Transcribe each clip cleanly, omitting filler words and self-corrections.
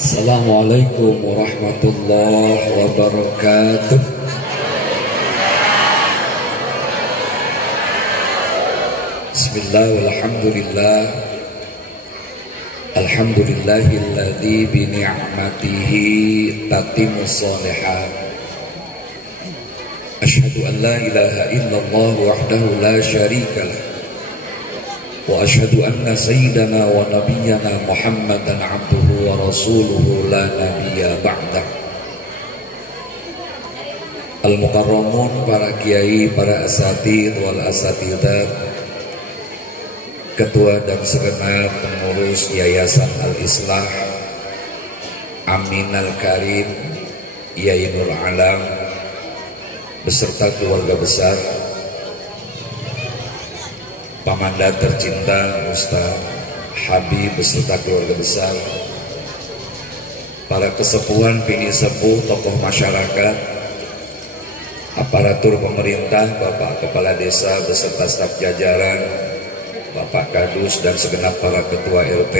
Assalamualaikum warahmatullahi wabarakatuh. Bismillah walhamdulillah. Alhamdulillahilladzi bi ni'matihi tatimmus shalihat. Asyhadu an la ilaha illallah wahdahu la syarikalah. Wa asyhadu anna sayyidana wa nabiyyana Muhammadan abduhu wa rasuluhu la nabiyya ba'dah. Al-mukarramun, para kiai, para asatidz wal asatidzat, ketua dan segenap pengurus Yayasan Al-Islah, Amin Al-Karim, Yai Nur Alam, beserta keluarga besar, Pamanda tercinta Ustaz Habib beserta keluarga besar, para kesepuhan, bini sepuh, tokoh masyarakat, aparatur pemerintah, Bapak Kepala Desa beserta staf jajaran, Bapak Kadus dan segenap para ketua RT,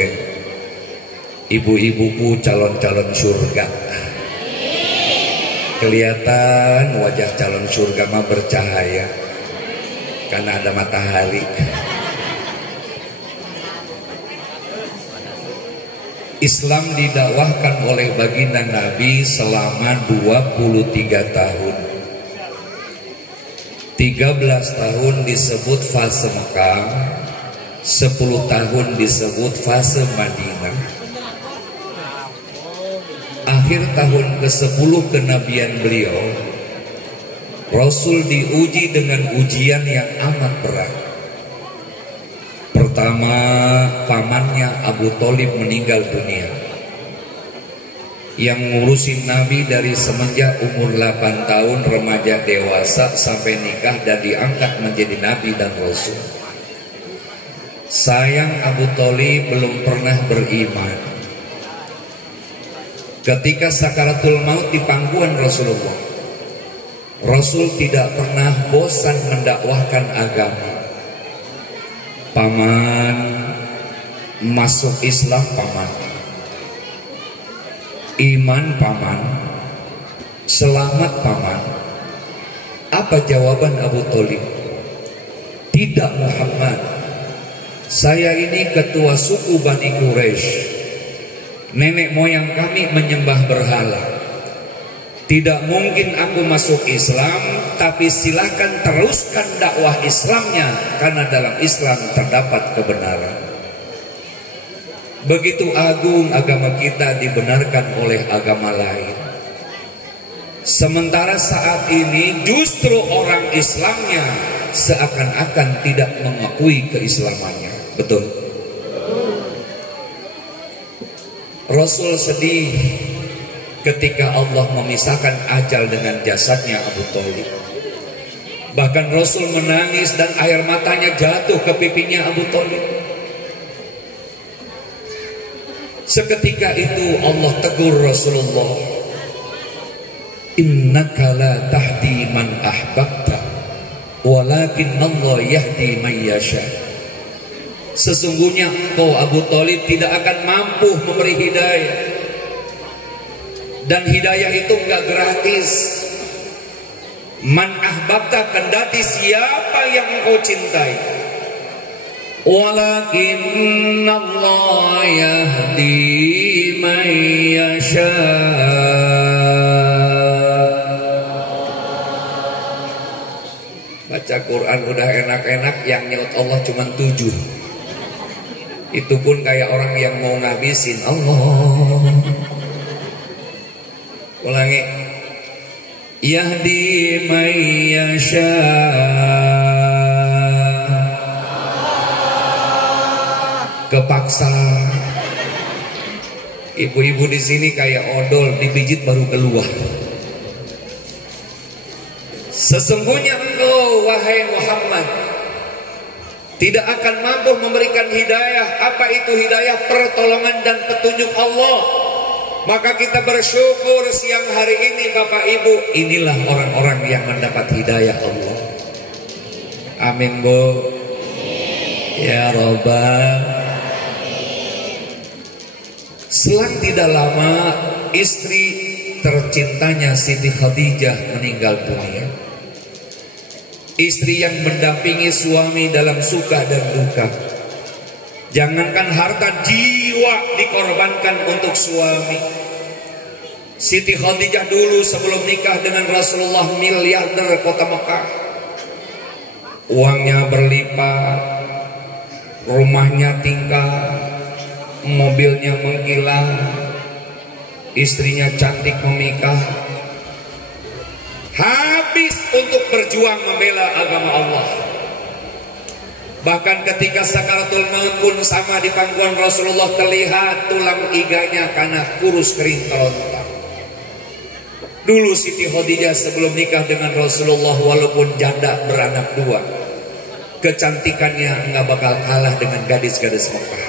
ibu-ibuku calon-calon surga. Kelihatan wajah calon surga mah bercahaya karena ada matahari. Islam didakwahkan oleh baginda Nabi selama 23 tahun. 13 tahun disebut fase Mekah, 10 tahun disebut fase Madinah. Akhir tahun ke-10 kenabian beliau, Rasul diuji dengan ujian yang amat berat. Pertama, pamannya Abu Thalib meninggal dunia, yang ngurusin Nabi dari semenjak umur 8 tahun remaja dewasa sampai nikah dan diangkat menjadi Nabi dan Rasul. Sayang Abu Thalib belum pernah beriman. Ketika sakaratul maut di pangkuan Rasulullah, Rasul tidak pernah bosan mendakwahkan agama. Paman, masuk Islam paman, iman paman, selamat paman. Apa jawaban Abu Thalib? Tidak Muhammad, saya ini ketua suku Bani Quraisy. Nenek moyang kami menyembah berhala. Tidak mungkin aku masuk Islam, tapi silahkan teruskan dakwah Islamnya, karena dalam Islam terdapat kebenaran. Begitu agung agama kita dibenarkan oleh agama lain. Sementara saat ini justru orang Islamnya seakan-akan tidak mengakui keislamannya. Betul? Rasul sedih ketika Allah memisahkan ajal dengan jasadnya Abu Thalib. Bahkan Rasul menangis dan air matanya jatuh ke pipinya Abu Thalib. Seketika itu Allah tegur Rasulullah, innaka la tahdi man ahbabta walakin Allah yahdi man yasha. Sesungguhnya engkau Abu Thalib tidak akan mampu memberi hidayah, dan hidayah itu enggak gratis. Man ahbabta, kendati siapa yang engkau cintai, walakin Allah yahdi man yasha. Baca Quran udah enak-enak, yang nyaut Allah cuma 7. Itu pun kayak orang yang mau ngabisin. Allah. Ulangi. Yahdi may yasha. Kepaksa. Ibu-ibu di sini kayak odol dipijit baru keluar. Sesungguhnya engkau wahai Muhammad tidak akan mampu memberikan hidayah. Apa itu hidayah? Pertolongan dan petunjuk Allah. Maka kita bersyukur siang hari ini Bapak Ibu, inilah orang-orang yang mendapat hidayah Allah. Amin Bu. Ya Rabbal. Selang tidak lama istri tercintanya Siti Khadijah meninggal dunia. Istri yang mendampingi suami dalam suka dan duka. Jangankan harta, jiwa dikorbankan untuk suami. Siti Khadijah dulu sebelum nikah dengan Rasulullah miliarder kota Mekah. Uangnya berlipat, rumahnya tingkat, mobilnya mengkilat, istrinya cantik memikah. Habis untuk berjuang membela agama Allah. Bahkan ketika sakaratul maut pun sama di pangkuan Rasulullah, terlihat tulang iganya karena kurus kering kerontang. Dulu Siti Khadijah sebelum nikah dengan Rasulullah, walaupun janda beranak dua, kecantikannya nggak bakal kalah dengan gadis-gadis Mekah.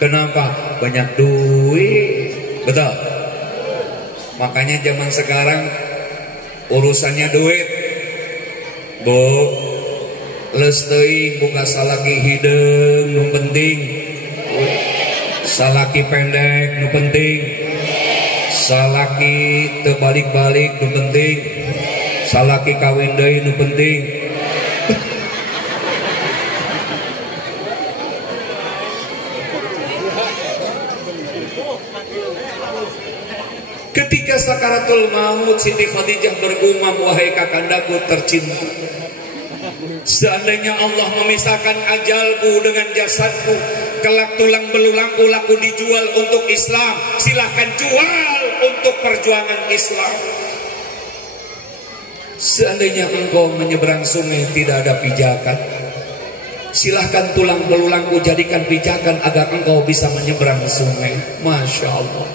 Kenapa? Banyak duit. Betul. Makanya zaman sekarang urusannya duit. Bu, lestei buka salaki hidung nu penting, salaki pendek nu penting, salaki terbalik-balik nu penting, salaki kawin deui nu penting. Ketika sakaratul maut, Siti Khadijah bergumam, wahai kakandaku tercinta, seandainya Allah memisahkan ajalku dengan jasadku, kelak tulang belulangku laku dijual untuk Islam, silahkan jual untuk perjuangan Islam. Seandainya engkau menyeberang sungai tidak ada pijakan, silahkan tulang belulangku jadikan pijakan agar engkau bisa menyeberang sungai. Masya Allah.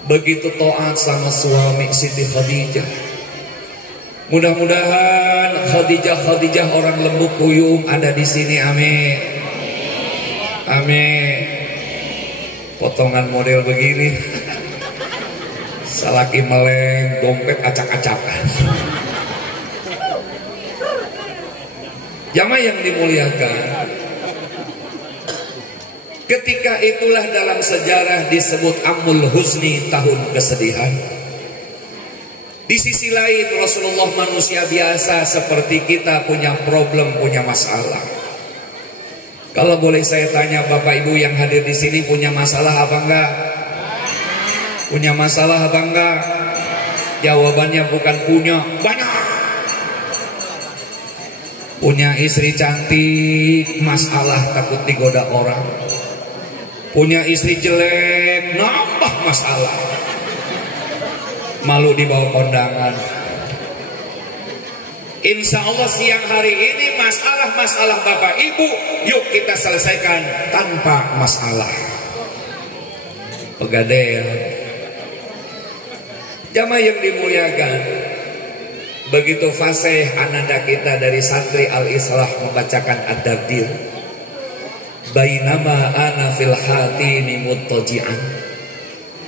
Begitu taat sama suami Siti Khadijah. Mudah-mudahan Khadijah orang lembut kuyung ada di sini. Amin. Amin. Potongan model begini, salaki meleng, dompet acak-acakan. Jamaah yang dimuliakan, ketika itulah dalam sejarah disebut Amul Huzni, tahun kesedihan. Di sisi lain Rasulullah manusia biasa seperti kita, punya problem, punya masalah. Kalau boleh saya tanya Bapak Ibu yang hadir di sini, punya masalah apa enggak? Punya masalah apa enggak? Jawabannya bukan punya, banyak. Punya istri cantik, masalah takut digoda orang. Punya istri jelek, nambah masalah, malu dibawa kondangan. Insya Allah siang hari ini masalah-masalah Bapak Ibu, yuk kita selesaikan tanpa masalah. Pegadaian. Jamaah yang dimuliakan, begitu fasih ananda kita dari santri Al-Islah membacakan Ad-Dardir, bainama ana fil hatini muttaji'an,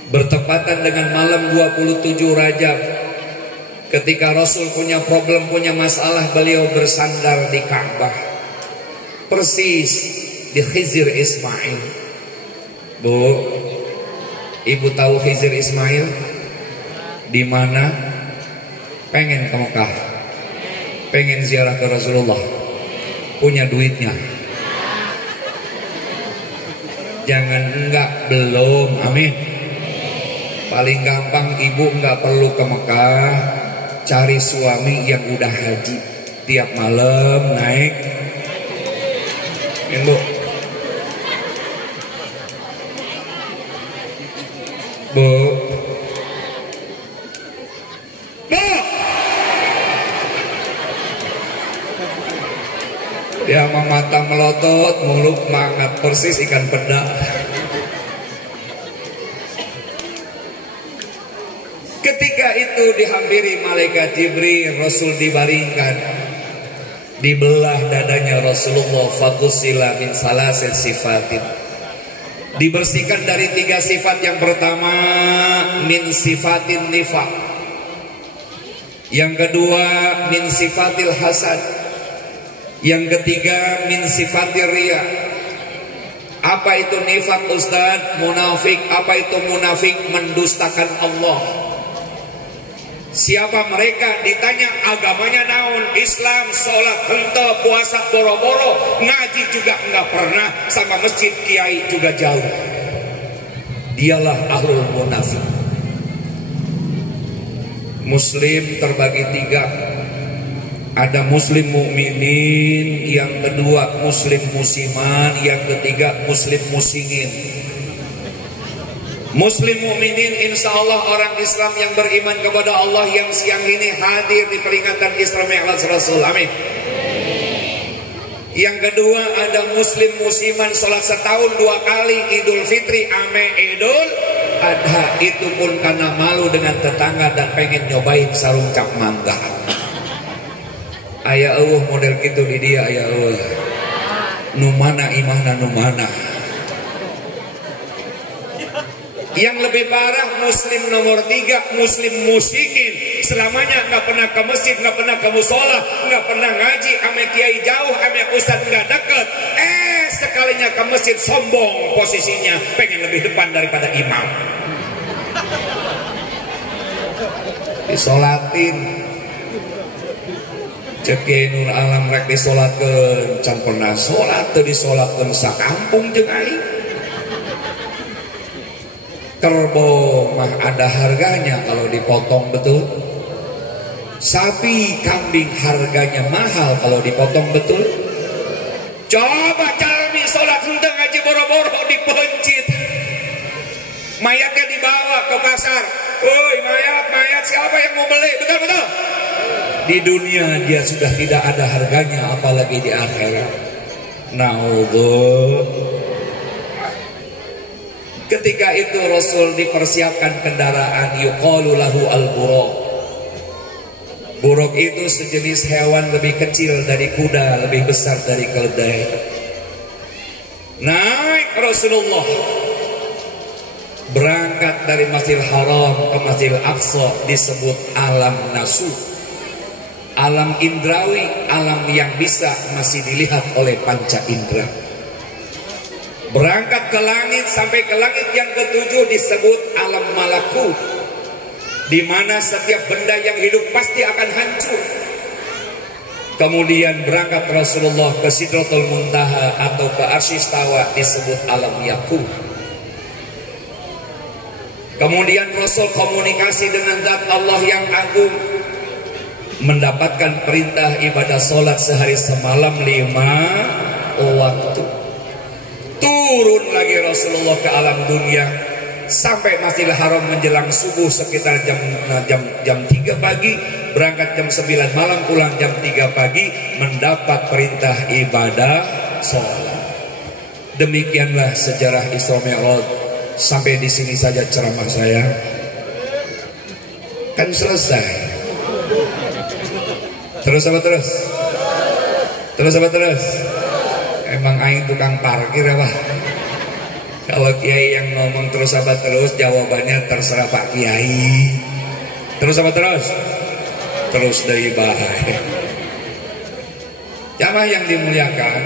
bertepatan dengan malam 27 Rajab, ketika Rasul punya problem, punya masalah, beliau bersandar di Ka'bah, persis di Khizir Ismail. Bu, Ibu tahu Khizir Ismail di mana? Pengen ke Mekah, pengen ziarah ke Rasulullah, punya duitnya? Jangan enggak, belum. Amin. Paling gampang ibu enggak perlu ke Mekah, cari suami yang udah haji, tiap malam naik ibu. Bu, dia mah mata melotot, mulut mangat, persis ikan peda. Ketika itu dihampiri malaikat Jibril, Rasul dibaringkan, dibelah dadanya Rasulullah, faghusila min salasil sifatin, dibersihkan dari 3 sifat. Yang pertama min sifatin nifaq, yang kedua min sifatil hasad, yang ketiga min sifatir riya, Apa itu nifak Ustaz? Munafik. Apa itu munafik? Mendustakan Allah. Siapa mereka? Ditanya agamanya naon? Islam, sholat henteu, puasa boro-boro, ngaji juga enggak pernah, sama masjid kiai juga jauh. Dialah ahlul munafik. Muslim terbagi tiga. Ada muslim mukminin, yang kedua muslim musiman, yang ketiga muslim musingin. Muslim mukminin insya Allah orang Islam yang beriman kepada Allah yang siang ini hadir di peringatan Isra Mi'raj Rasul. Amin. Yang kedua ada muslim musiman, sholat setahun 2 kali, Idul Fitri ame Idul Adha. Itu pun karena malu dengan tetangga dan pengen nyobain sarung cap mangga. Aya model gitu di dia, aya numana imahna numana. Yang lebih parah muslim nomor 3, muslim musikin. Selamanya nggak pernah ke masjid, nggak pernah ke musola, nggak pernah ngaji, ame kiai jauh, ame ustad nggak deket. Sekalinya ke masjid sombong posisinya, pengen lebih depan daripada imam. Disolatin. Ceke Nur Alam rek disolatkeun, can pernah solat teu disolatkeun sakampung jeung aing. Kerbau mah ada harganya kalau dipotong betul. Sapi, kambing harganya mahal kalau dipotong betul. Coba calmi solat henteu ngaji boro-boro dipencit. Mayatnya dibawa ke pasar. Woi, mayat siapa yang mau beli? Betul. Di dunia dia sudah tidak ada harganya, apalagi di akhirat. Naudzubillah. Ketika itu Rasul dipersiapkan kendaraan, yuqalu lahu al-buraq. Buraq itu sejenis hewan lebih kecil dari kuda, lebih besar dari keledai. Naik Rasulullah berangkat dari Masjidil Haram ke Masjidil Aqsa, disebut alam nasuh. Alam indrawi, alam yang bisa masih dilihat oleh panca indera. Berangkat ke langit sampai ke langit yang ke-7 disebut alam malakut, di mana setiap benda yang hidup pasti akan hancur. Kemudian berangkat Rasulullah ke Sidratul Muntaha atau ke Arsyistawa, disebut alam yakut. Kemudian Rasul komunikasi dengan zat Allah yang agung, mendapatkan perintah ibadah sholat sehari semalam 5 waktu. Turun lagi Rasulullah ke alam dunia sampai Masjidil Haram menjelang subuh sekitar jam 3 pagi, berangkat jam 9 malam, pulang jam 3 pagi, mendapat perintah ibadah sholat. Demikianlah sejarah Isra Mi'raj. Sampai di sini saja ceramah saya. Kan selesai. Terus apa terus? Terus apa terus? Emang aing tukang parkir ya Pak? Kalau kiai yang ngomong terus apa terus, jawabannya terserah Pak Kiai. Terus apa terus? Terus dari bahaya. Jamaah yang dimuliakan,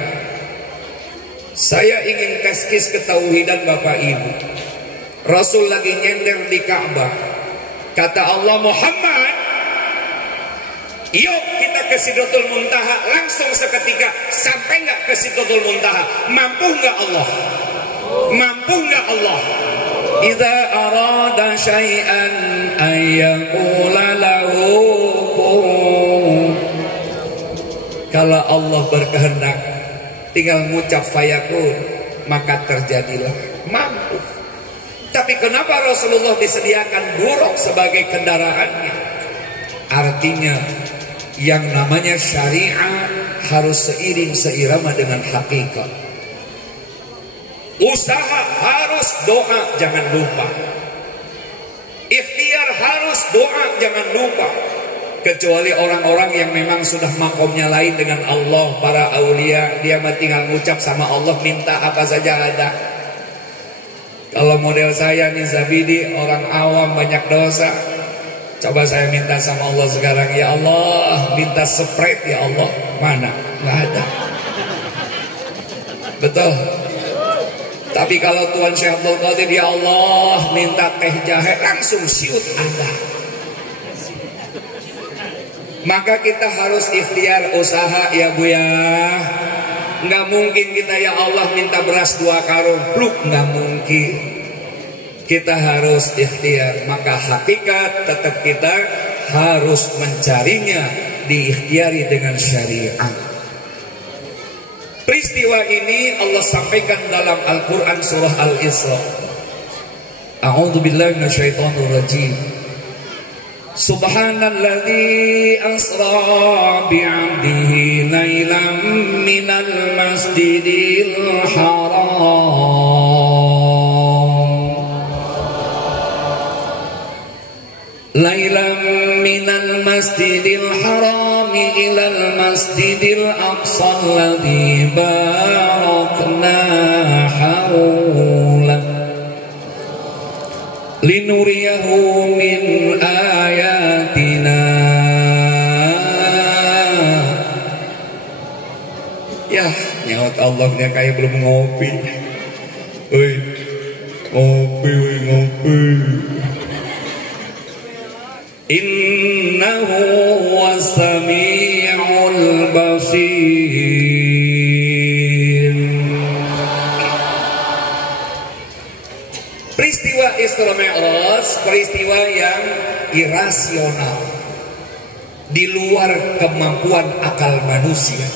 saya ingin teskis ketauhidan Bapak Ibu. Rasul lagi nyender di Ka'bah. Kata Allah, Muhammad, yuk kita ke Sidratul Muntaha. Langsung seketika. Sampai nggak ke Sidratul Muntaha? Mampu nggak Allah? Mampu nggak Allah? Idza arada syai'an ayyaqula lahu kun. Kalau Allah berkehendak, tinggal ngucap fayakun, maka terjadilah. Mampu. Tapi kenapa Rasulullah disediakan buruk sebagai kendaraannya? Artinya yang namanya syariat harus seiring seirama dengan hakikat. Usaha harus doa, jangan lupa. Ikhtiar harus doa, jangan lupa. Kecuali orang-orang yang memang sudah makomnya lain dengan Allah, para aulia, dia mah tinggal ngucap sama Allah, minta apa saja ada. Kalau model saya nih Zabidi, orang awam banyak dosa. Coba saya minta sama Allah sekarang, ya Allah, minta spread ya Allah, mana? Nggak ada. Betul. Tapi kalau Tuhan Syekh Abdul Qadir, ya Allah, minta teh jahe langsung siut ada. Maka kita harus ikhtiar usaha ya Bu ya. Nggak mungkin kita ya Allah minta beras 2 karung, pluk, nggak mungkin. Kita harus ikhtiar. Maka hakikat tetap kita harus mencarinya, diikhtiari dengan syariat. Peristiwa ini Allah sampaikan dalam Al-Quran surah Al-Isra. A'udzubillahi minasyaitonirrajim. Subhanalladzi asra bi'abdihi lailan minal masjidil haram lailan minal masjidil haram ilal masjidil aqsa alladzi barakna hawla linuriyahu min ayatina. Ya, nyaut Allah dia kayak belum ngopi. Woi, ngopi, woi ngopi. Innahu was-sami'ul basir. Peristiwa Isra Mi'raj, peristiwa yang irasional, di luar kemampuan akal manusia.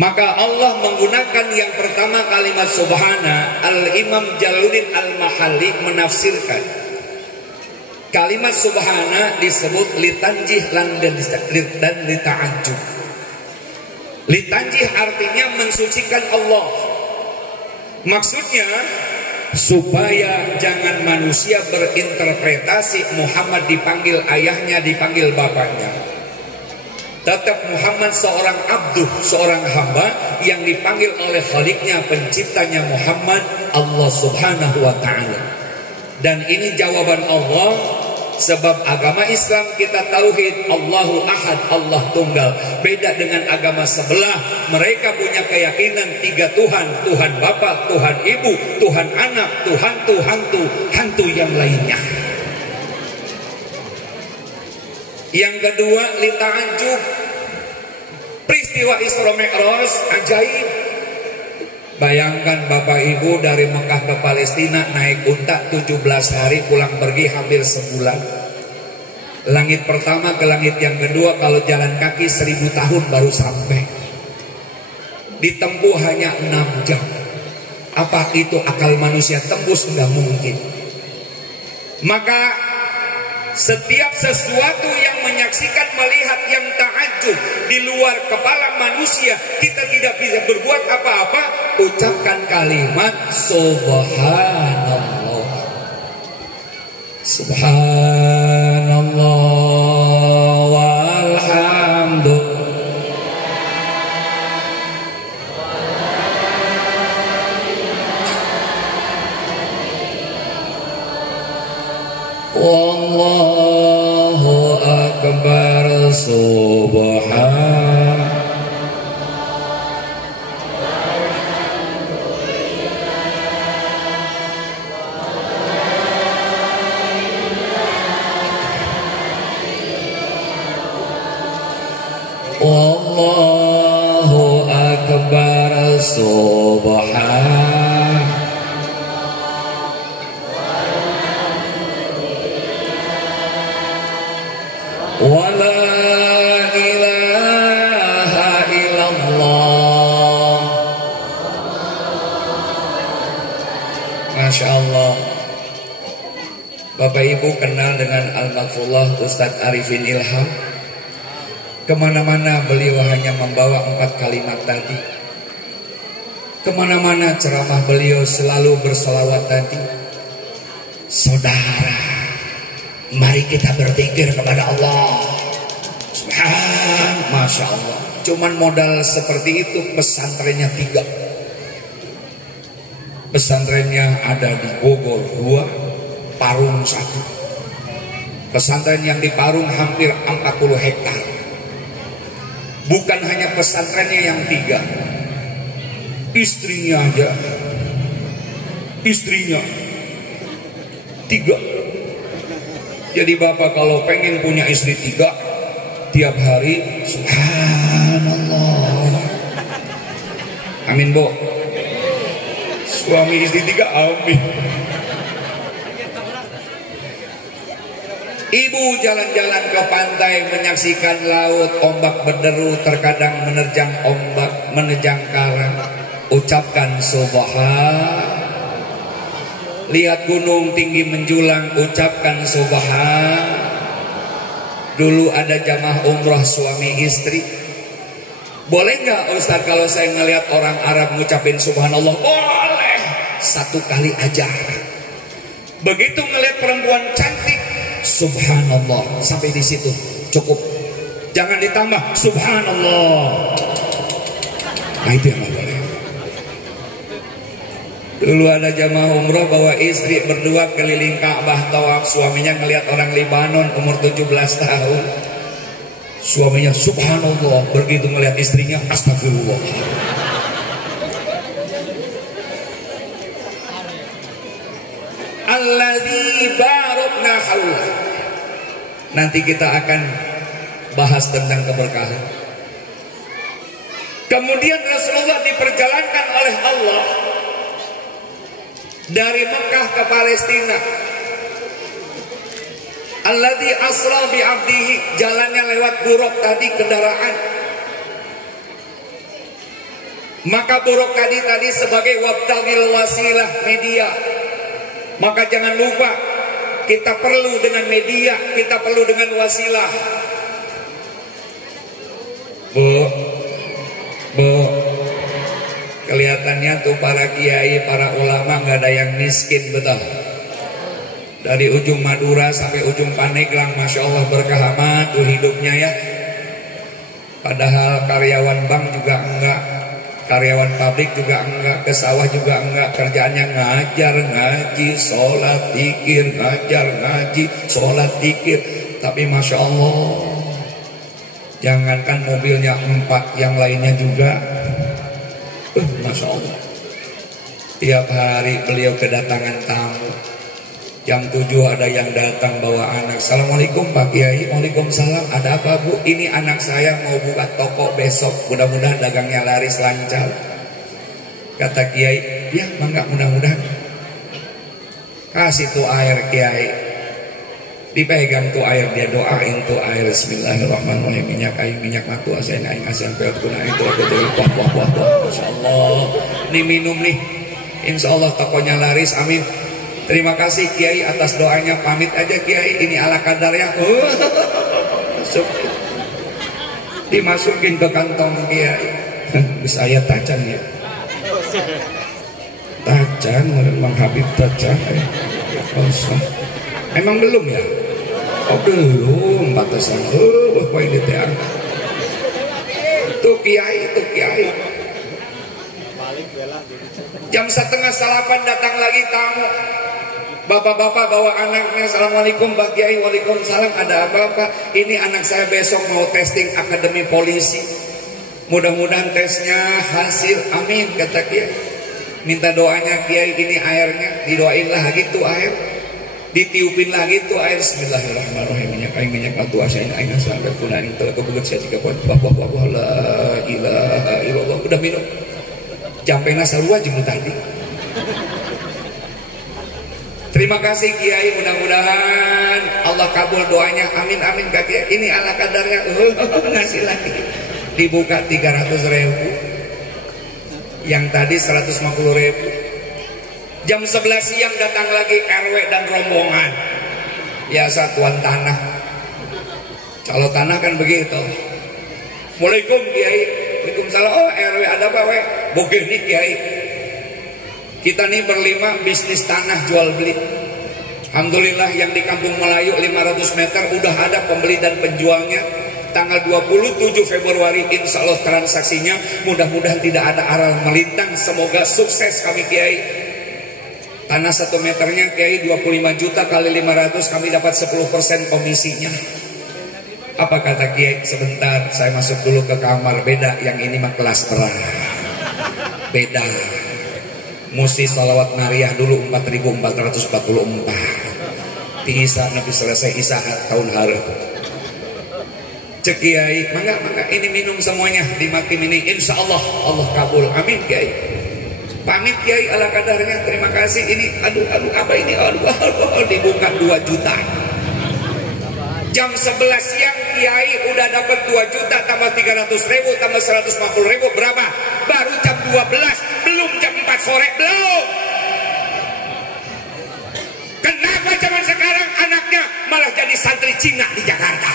Maka Allah menggunakan yang pertama kalimat subhana. Al-Imam Jalaluddin Al-Mahalli menafsirkan kalimat subhana disebut litanjih dan lita'ajjub. Litanjih artinya mensucikan Allah. Maksudnya supaya jangan manusia berinterpretasi Muhammad dipanggil ayahnya, dipanggil bapaknya. Tetap Muhammad seorang abduh, seorang hamba yang dipanggil oleh Khaliknya, penciptanya Muhammad, Allah subhanahu wa ta'ala. Dan ini jawaban Allah. Sebab agama Islam kita tauhid, Allahu ahad, Allah tunggal. Beda dengan agama sebelah, mereka punya keyakinan 3 Tuhan. Tuhan Bapa, Tuhan Ibu, Tuhan Anak, Tuhan hantu yang lainnya. Yang kedua, lita'ajjub. Peristiwa Isra Mi'raj ajaib. Bayangkan Bapak Ibu dari Mekah ke Palestina naik unta 17 hari, pulang pergi hampir sebulan. Langit pertama ke langit yang kedua kalau jalan kaki 1000 tahun baru sampai. Ditempuh hanya 6 jam. Apa itu akal manusia tembus? Enggak mungkin. Maka setiap sesuatu yang menyaksikan, melihat, yang ta'ajub di luar kepala manusia, kita tidak bisa berbuat apa-apa. Ucapkan kalimat subhanallah. Subhanallah walhamdulillah. Wallahu akbar. Subhan. Wallahu akbar. Subhan. Wala ilaha illallah. Masya Allah. Bapak Ibu kenal dengan Al-Maghfurullah Ustadz Arifin Ilham. Kemana-mana beliau hanya membawa 4 kalimat tadi. Kemana-mana ceramah beliau selalu berselawat tadi. Saudara, mari kita berzikir kepada Allah. Subhan, Masya Allah. Cuman modal seperti itu pesantrennya 3. Pesantrennya ada di Bogor 2, Parung 1. Pesantren yang di Parung hampir 40 hektar. Bukan hanya pesantrennya yang 3, istrinya aja istrinya 3. Jadi bapak kalau pengen punya istri 3, tiap hari subhanallah. Amin bu. Suami istri 3, amin. Ibu jalan-jalan ke pantai menyaksikan laut, ombak berderu, terkadang menerjang ombak, menerjang karang. Ucapkan subhan. Lihat gunung tinggi menjulang, ucapkan subhan. Dulu ada jamaah umrah suami istri. Boleh nggak Ustaz kalau saya ngelihat orang Arab ngucapin subhanallah? Boleh. 1 kali aja. Begitu ngelihat perempuan cantik, subhanallah, sampai di situ cukup. Jangan ditambah subhanallah. Nah itu yang boleh. Dulu ada jamaah umroh bawa istri berdua keliling Ka'bah tawaf. Suaminya ngelihat orang Libanon umur 17 tahun. Suaminya subhanallah, begitu ngelihat istrinya astagfirullah. Alladzi barakna haulah. Nanti kita akan bahas tentang keberkahan. Kemudian Rasulullah diperjalankan oleh Allah dari Mekah ke Palestina. Alladzi asra bi 'abdihi, jalannya lewat buruk tadi, kendaraan. Maka buruk tadi sebagai wabtagil wasilah, media. Maka jangan lupa kita perlu dengan media, kita perlu dengan wasilah. Bu, kelihatannya tuh para kiai, para ulama nggak ada yang miskin, betul. Dari ujung Madura sampai ujung Pandeglang, masya Allah berkah amat tuh hidupnya ya. Padahal karyawan bank juga enggak, karyawan pabrik juga enggak, ke sawah juga enggak, kerjaannya ngajar ngaji, sholat zikir, ngajar ngaji, sholat zikir. Tapi masya Allah, jangankan mobilnya 4, yang lainnya juga, masya Allah. Tiap hari beliau kedatangan tamu. Jam 7 ada yang datang bawa anak. Assalamualaikum Pak Kiai. Waalaikumsalam. Ada apa Bu? Ini anak saya mau buka toko besok. Mudah-mudahan dagangnya laris lancar. Kata Kiai, ya mangga, mudah-mudahan. Kasih tuh air Kiai. Dipegang tuh air, dia doain tuh air. Bismillahirrahmanirrahim. Minyak air, minyak matu asain aing asian peot kuna itu aku tuh wah. Masyaallah. Ini minum nih. Insyaallah tokonya laris. Amin. Terima kasih Kiai atas doanya. Pamit aja Kiai, ini ala kadarnya. Dimasukin ke kantong Kiai. Bisa ayat tacan ya. Tacan, Bang Habib tacan. Emang belum ya? Oh belum, batasan. Wah ini teh. Tuh Kiai. Jam 6:30 datang lagi tamu. Bapak-bapak bawa anaknya. Assalamualaikum Pak Kiai. Waalaikumsalam. Ada apa-apa? Ini anak saya besok mau testing akademi polisi. Mudah-mudahan tesnya hasil. Amin kata Kiai. Minta doanya Kiai, ini airnya. Didoain lagi tuh air. Ditiupin lagi tuh air. Bismillahirrahmanirrahim. Minyak matu asain aing sampai kunaing telah kebeget saya 3 poin. Wah la ilaha illallah. Udah minum. Jampena sarua jeung tadi. Terima kasih Kiai, mudah-mudahan Allah kabul doanya. Amin Kak Kiai. Ini ala kadarnya. Ngasih lagi. Dibuka 300.000. Yang tadi 150.000. Jam 11 siang datang lagi RW dan rombongan. Ya satuan tanah. Kalau tanah kan begitu. Waalaikum Kiai. Waalaikumsalam. Oh RW ada apa we? Bogeh nih Kiai. Kita nih berlima bisnis tanah jual beli. Alhamdulillah yang di Kampung Melayu 500 meter udah ada pembeli dan penjualnya. Tanggal 27 Februari insya Allah transaksinya. Mudah-mudahan tidak ada aral melintang. Semoga sukses kami Kiai. Tanah 1 meternya Kiai 25 juta kali 500, kami dapat 10% komisinya. Apa kata Kiai? Sebentar saya masuk dulu ke kamar. Beda, yang ini mah kelas terang. Beda. Musti salawat nariyah dulu 4444. Di Isa Nabi selesai Isa tahun harap. Cek Kiai, mangga ini minum semuanya di makim ini, insya Allah Allah kabul, amin Kiai. Pamit Kiai ala kadarnya, terima kasih. Ini aduh apa ini, aduh dibuka 2 juta. Jam 11 siang Kiai udah dapat 2 juta tambah 300.000 tambah 150.000 berapa? Baru jam 12, belum jam 4 sore, belum. Kenapa zaman sekarang anaknya malah jadi santri Cina di Jakarta?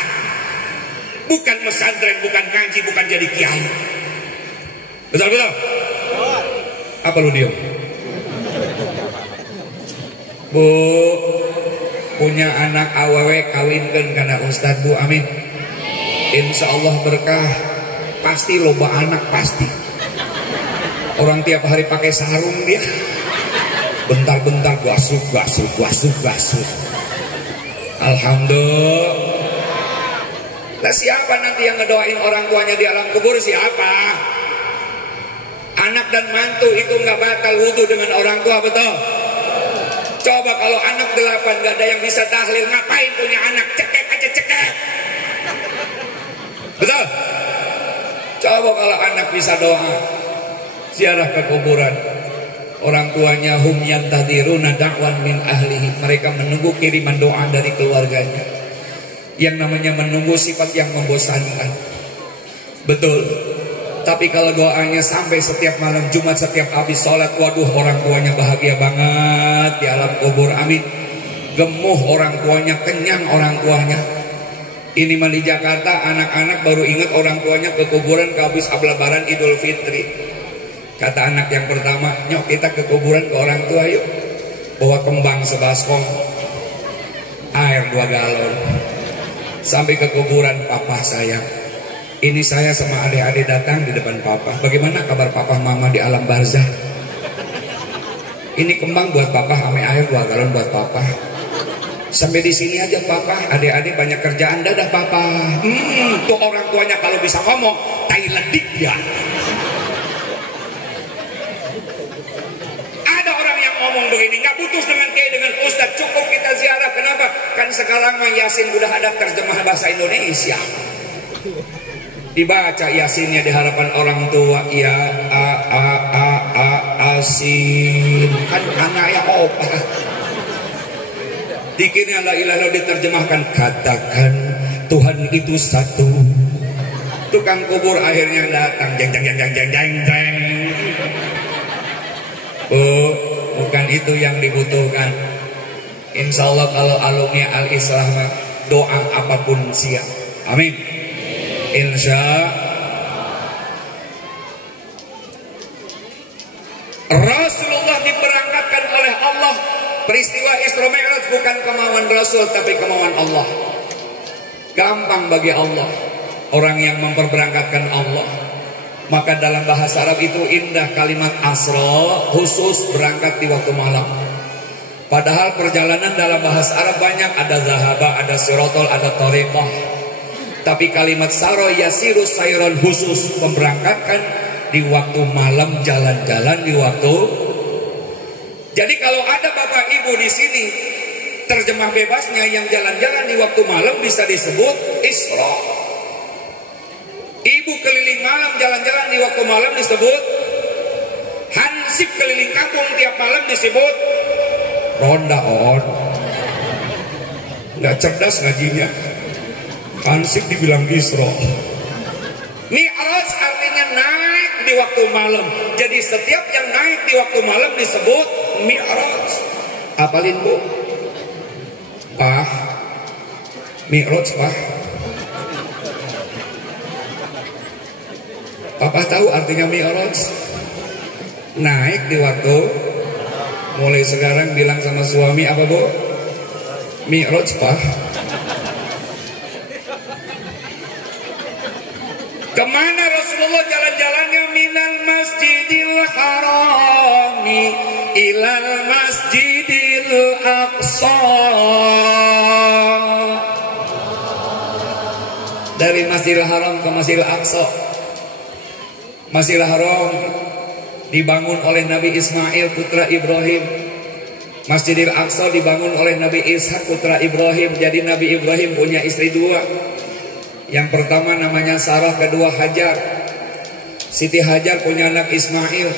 Bukan pesantren, bukan ngaji, bukan jadi kiai. Betul? Apa lu diem? Bu, punya anak awewe kawinkeun kana Ustad Bu, amin. Insya Allah berkah. Pasti loba anak, pasti. Orang tiap hari pakai sarung dia. Bentar-bentar gasuk. Alhamdulillah. Nah, siapa nanti yang ngedoain orang tuanya di alam kubur? Siapa? Anak dan mantu itu nggak batal wudu dengan orang tua, betul? Coba kalau anak 8 nggak ada yang bisa tahlil, ngapain punya anak? Cekek aja cekek. Betul? Coba kalau anak bisa doa, ziarah ke kuburan. Orang tuanya hum yantadiruna da'wan min ahlihi. Mereka menunggu kiriman doa dari keluarganya. Yang namanya menunggu sifat yang membosankan. Betul. Tapi kalau doanya sampai setiap malam Jumat, setiap habis sholat, waduh orang tuanya bahagia banget di alam kubur, amin. Gemuh orang tuanya, kenyang orang tuanya. Ini mah di Jakarta anak-anak baru ingat orang tuanya ke kuburan habis lebaran Idul Fitri. Kata anak yang pertama, nyok kita ke kuburan ke orang tua yuk. Bawa kembang sebaskom, air 2 galon. Sampai ke kuburan, papa sayang, ini saya sama adik-adik datang di depan papa. Bagaimana kabar papa mama di alam barzah? Ini kembang buat papa, sama air 2 galon buat papa. Sampai di sini aja papa, adik-adik banyak kerjaan, dadah papa. Tuh orang tuanya kalau bisa ngomong, tai ledik ya. Ada orang yang ngomong begini, nggak butuh dengan kiai, dengan ustadz, cukup kita ziarah. Kenapa? Kan sekarang mah Yasin udah ada terjemah bahasa Indonesia. Dibaca Yasinnya di hadapan orang tua, ya asin, kan anak ya opa. Dikirnya la ilaha illallah diterjemahkan, katakan Tuhan itu satu. Tukang kubur akhirnya datang, jeng. Oh, bukan itu yang dibutuhkan. Insya Allah kalau alumni Al-Islah doa apapun siap, amin. Insya Rasulullah diberangkatkan oleh Allah. Peristiwa Isra Mi'raj bukan kemauan Rasul tapi kemauan Allah. Gampang bagi Allah, orang yang memperberangkatkan Allah. Maka dalam bahasa Arab itu indah kalimat asra, khusus berangkat di waktu malam. Padahal perjalanan dalam bahasa Arab banyak, ada zahaba, ada sirotol, ada tariqah. Tapi kalimat saro yasiru sayron khusus memberangkatkan di waktu malam, jalan-jalan di waktu. Jadi kalau ada bapak ibu di sini, terjemah bebasnya yang jalan-jalan di waktu malam bisa disebut Isra. Ibu keliling malam, jalan-jalan di waktu malam disebut hansip, keliling kampung tiap malam disebut ronda on. Nggak cerdas ngajinya. Hansip dibilang Isra. Mi'raj artinya naik di waktu malam. Jadi setiap yang naik di waktu malam disebut Mi'raj. Apalin bu? Pah, Mi'raj pah. Papa tahu artinya Mi'raj? Naik di waktu. Mulai sekarang bilang sama suami apa bu? Mi'raj pah. Kemana Rasulullah jalan-jalannya? Minal masjidil harami ilal masjidil aqsa. Dari Masjidil Haram ke Masjidil Aqsa. Masjidil Haram dibangun oleh Nabi Ismail putra Ibrahim. Masjidil Aqsa dibangun oleh Nabi Ishak putra Ibrahim. Jadi Nabi Ibrahim punya istri dua. Yang pertama namanya Sarah, kedua Hajar. Siti Hajar punya anak Ismail.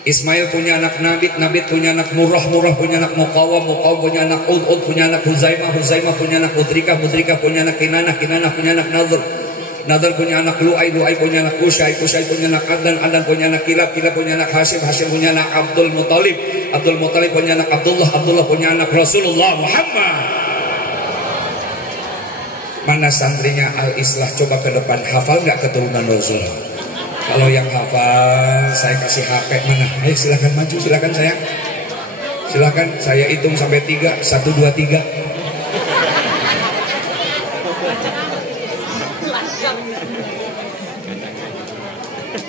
Ismail punya anak Nabit, Nabit punya anak Murrah, Murrah punya anak Muqawam, Muqawam punya anak Ud, Ud punya anak Huzaimah, Huzaimah punya anak Mudrikah, Mudrikah punya anak Kinanah, Kinanah punya anak Nadhr, Nadhr punya anak Lu'ay, Lu'ay punya anak Qusay, Qusay punya anak Adnan, Adnan punya anak Kilab, Kilab punya anak Hashim, Hashim punya anak Abdul Muttalib, Abdul Muttalib punya anak Abdullah, Abdullah punya anak Rasulullah Muhammad. Mana santrinya Al-Islah, coba ke depan, hafal nggak keturunan Rasulullah? Kalau yang hafal, saya kasih HP. Mana? Ayo silakan maju, silakan sayang. Silakan, saya hitung sampai 3. 1, 2, 3.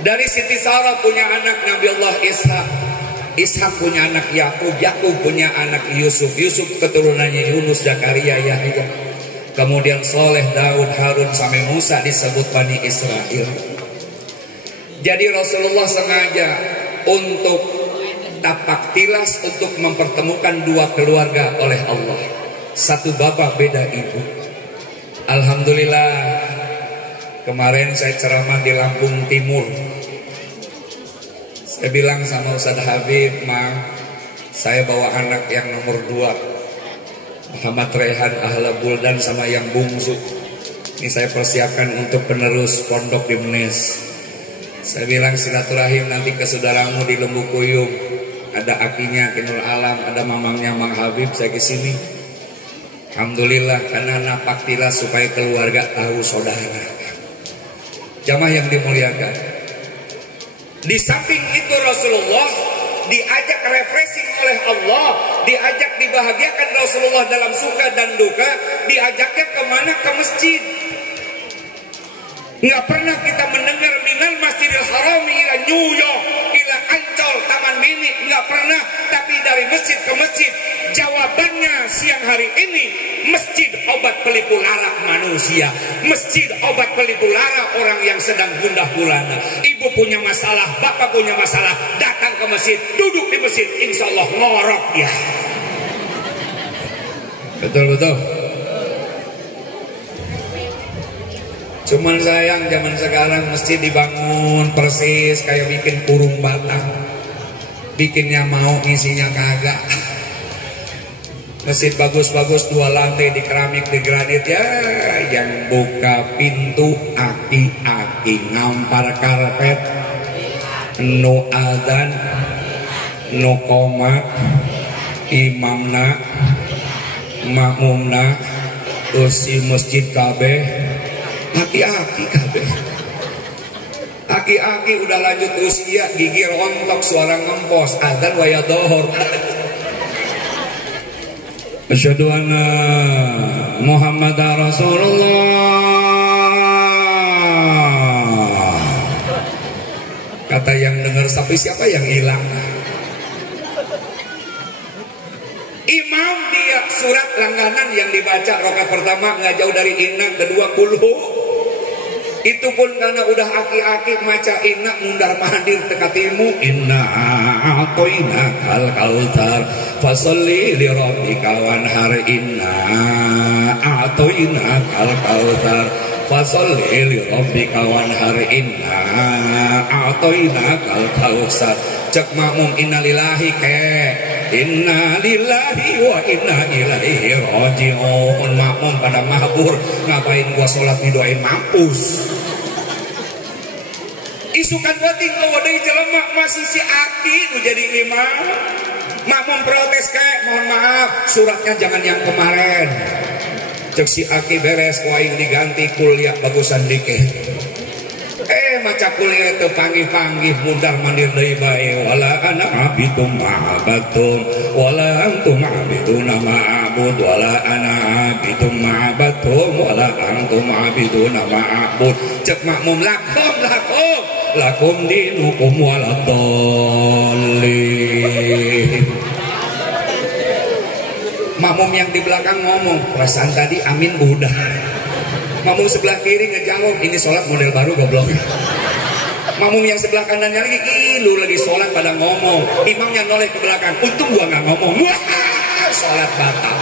Dari Siti Sarah punya anak Nabi Allah Ishak. Ishak punya anak Yakub. Yakub punya anak Yusuf. Yusuf keturunannya Yunus, Zakaria, Yahya. Kemudian Soleh, Daud, Harun sampai Musa disebut Bani Israel. Jadi Rasulullah sengaja untuk tapak tilas untuk mempertemukan dua keluarga oleh Allah. Satu bapak beda ibu. Alhamdulillah, kemarin saya ceramah di Lampung Timur. Saya bilang sama Ustaz Habib, Ma, saya bawa anak yang nomor 2, Muhammad Rehan Ahla Buldan, sama yang bungsu. Ini saya persiapkan untuk penerus pondok di Menes. Saya bilang silaturahim nanti ke saudaramu di Lembu Kuyung. Ada akinya Kinul Alam, ada mamangnya Mang Habib, saya ke sini. Alhamdulillah, karena napak tilas supaya keluarga tahu saudara. Jamaah yang dimuliakan. Di samping itu Rasulullah diajak refreshing oleh Allah, diajak dibahagiakan Rasulullah dalam suka dan duka, diajaknya kemana? Ke masjid. Nggak pernah kita mendengar minal Masjidil Haram ila New York, ila Ancol, Taman Mini, nggak pernah. Tapi dari masjid ke masjid, jawabannya siang hari ini, masjid obat pelipur lara manusia, masjid obat pelipur lara orang yang sedang gundah gulana. Ibu punya masalah, bapak punya masalah, datang ke masjid, duduk di masjid, insya Allah ngorok dia. Betul-betul. Cuman sayang zaman sekarang masjid dibangun persis kayak bikin kurung batang. Bikinnya mau, ngisinya kagak. Masjid bagus-bagus 2 lantai di keramik, di granit, ya yang buka pintu aki-aki, ngampar karpet, no adzan, no koma, imamna, makmumna, usi masjid kabeh. Aki-aki kabeh. Aki-aki udah lanjut usia, gigi rontok, suara ngempos, adzan wa ya dohor. Asyhadu anna Muhammadar Rasulullah. Kata yang dengar, tapi siapa yang hilang? Imam dia surat langganan yang dibaca rakaat pertama nggak jauh dari inna, kedua kulhu. Itu pun karena udah aki-aki maca inna mundar mandir tekatimu. Inna a'toina kal kautsar fasolli li rabbika wanhar. Inna a'toina kal kautsar fasolli li rabbika wanhar. Inna a'toina kal kautsar. Cek makmum innalillahi ke inna lillahi wa inna ilaihi raji'un. Makmum pada mahbur, ngapain gua sholat didoain mampus. Isukan penting wadai jelema masih si aki nu jadi imam. Makmum protes kayak mohon maaf suratnya jangan yang kemarin. Cek si aki beres kuaing diganti kuliah bagusan dikit. Maca kuliah itu panggih-panggih mundar mandir deui bae. Wala ana abidum ma'abatum wala antum abiduna ma'abud. Wala ana abidum ma'abatum wala antum abiduna ma'abud. Cek makmum lakum dinukum waladallin. Makmum yang di belakang ngomong, perasaan tadi amin udah. Makmum sebelah kiri ngejawab, ini sholat model baru goblok. Makmum yang sebelah kanannya lagi, lu lagi sholat pada ngomong. Imamnya noleh ke belakang. Untung gua nggak ngomong. Wah, sholat batal.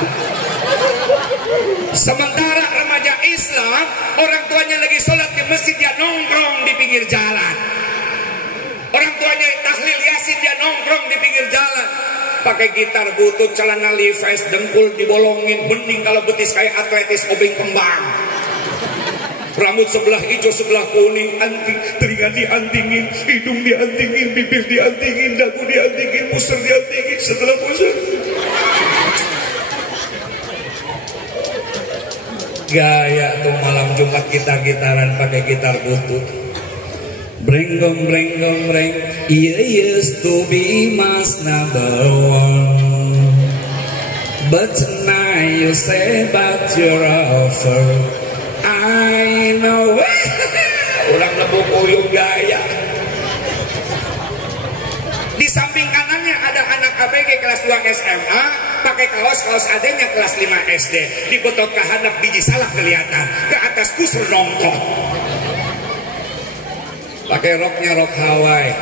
Sementara remaja Islam, orang tuanya lagi sholat di masjid, dia nongkrong di pinggir jalan. Orang tuanya tahlil yasin, dia nongkrong di pinggir jalan. Pakai gitar butut, celana Levi's, dengkul dibolongin, bening kalau betis kayak atletis obeng kembang. Rambut sebelah hijau sebelah kuning, anting, telinga diantingin, hidung diantingin, bibir diantingin, dagu diantingin, pusar diantingin, setelah pusar gaya tuh malam Jumat gitar-gitaran pakai gitar butut. Brenggong brenggong breng, you used to be my number one, but now you say about your offer. I know. Orang Lembu Kuyung gaya. Di samping kanannya ada anak ABG kelas 2 SMA pakai kaos adanya kelas 5 SD. Dibetot ke handap biji salah kelihatan. Ke atas kusur nongkot. Pakai roknya rok Hawaii.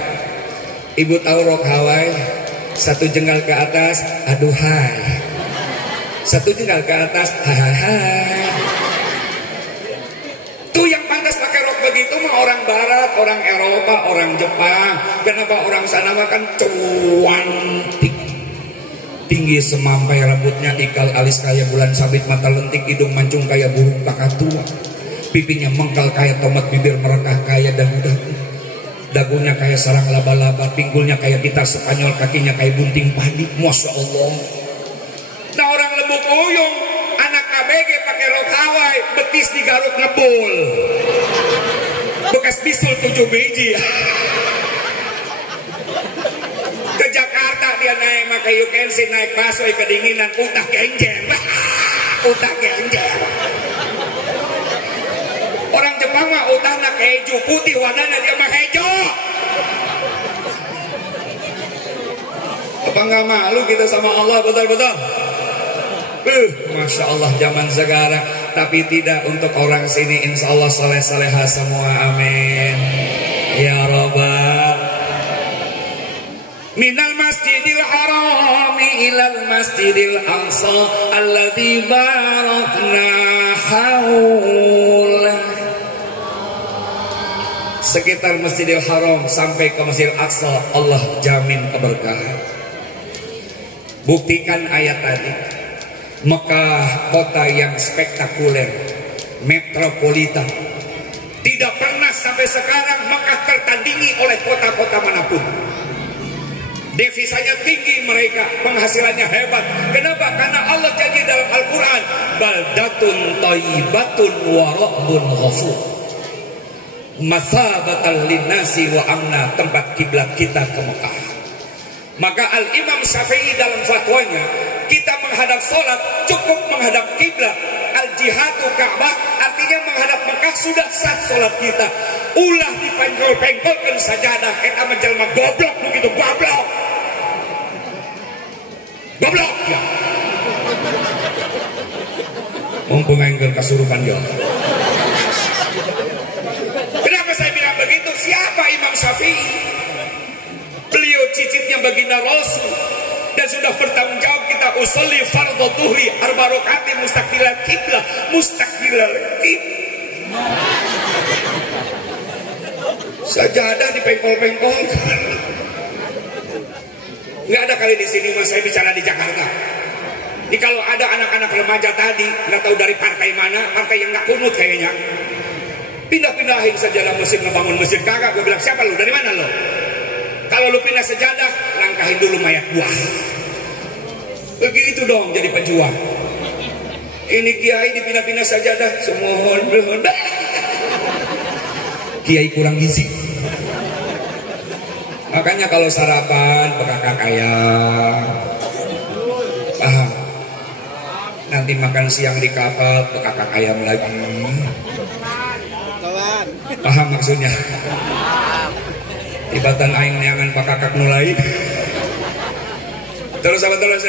Ibu tahu rok Hawaii? Satu jengkal ke atas, aduhai. Satu jengkal ke atas, hai. Tuh yang pantas pakai rok begitu mah orang Barat, orang Eropa, orang Jepang. Kenapa orang sana makan cuantik, tinggi semampai, rambutnya ikal, alis kayak bulan sabit, mata lentik, hidung mancung kayak burung kakatua, pipinya mengkal kayak tomat, bibir merekah kayak dagu-dagu, dagunya kayak sarang laba-laba, pinggulnya kayak gitar Spanyol, kakinya kayak bunting padi. Masya Allah. Nah orang Lembu Kuyung, anak ABG pakai rok Hawaii, betis digaruk ngebul, bekas bisul 7 biji. Ke Jakarta dia naik pakai UKNC, naik busway kedinginan, utah genjer. Utah genjer. Orang Jepang mah utahnya keju putih, warnanya dia mah hijau. Apa nggak malu kita sama Allah? Betul-betul. Masya Allah zaman sekarang. Tapi tidak untuk orang sini, insya Allah soleh-soleha semua, amin ya Rabbal. Minal masjidil harami ilal masjidil aqsa alladzi barakna haulah. Sekitar Masjidil Haram sampai ke Masjidil Aqsa, Allah jamin keberkahan. Buktikan ayat tadi. Mekah kota yang spektakuler, metropolitan. Tidak pernah sampai sekarang Mekah tertandingi oleh kota-kota manapun. Devisanya tinggi mereka, penghasilannya hebat. Kenapa? Karena Allah janji dalam Al-Quran, baldatun thayyibatun wa rabbun ghafur, mathabatan linnasi wa amna, tempat kiblat kita ke Mekah. Maka Al-Imam Syafi'i dalam fatwanya, kita menghadap sholat cukup menghadap kiblat. Al-jihadu Ka'bah, artinya menghadap Mekah sudah sah sholat kita. Ulah dipengkol-pengkolkan sajadah, eta menjelma goblok begitu, goblok. Goblok ya. Mumpung engkel kasurupan ya. Kenapa saya bilang begitu? Siapa Imam Syafi'i? Beliau cicitnya baginda Rasul dan sudah bertanggung jawab. Kita usolli fardhu dhuhri arba rakaat mustaqbilal qiblah, mustaqbilal qiblah. Sajadah dipengkol-pengkolkan. Nggak ada kali di sini, mas, saya bicara di Jakarta. Jadi kalau ada anak-anak remaja tadi nggak tahu dari partai mana, partai yang nggak kunut kayaknya, pindah-pindahin sajadah masjid, ngebangun masjid. Kagak, gue bilang siapa lu, dari mana lo? Kalau lu pindah sejadah, langkahin dulu mayat gua. Begitu dong jadi pejuang. Ini kiai dipindah-pindah sajadah, semohon berhonda. Kiai kurang gizi. Makanya kalau sarapan bekakak ayam, paham? Nanti makan siang di kapal bekakak ayam lagi. Paham maksudnya? Ibatan aing neangan pakakak nulai. Terus apa terus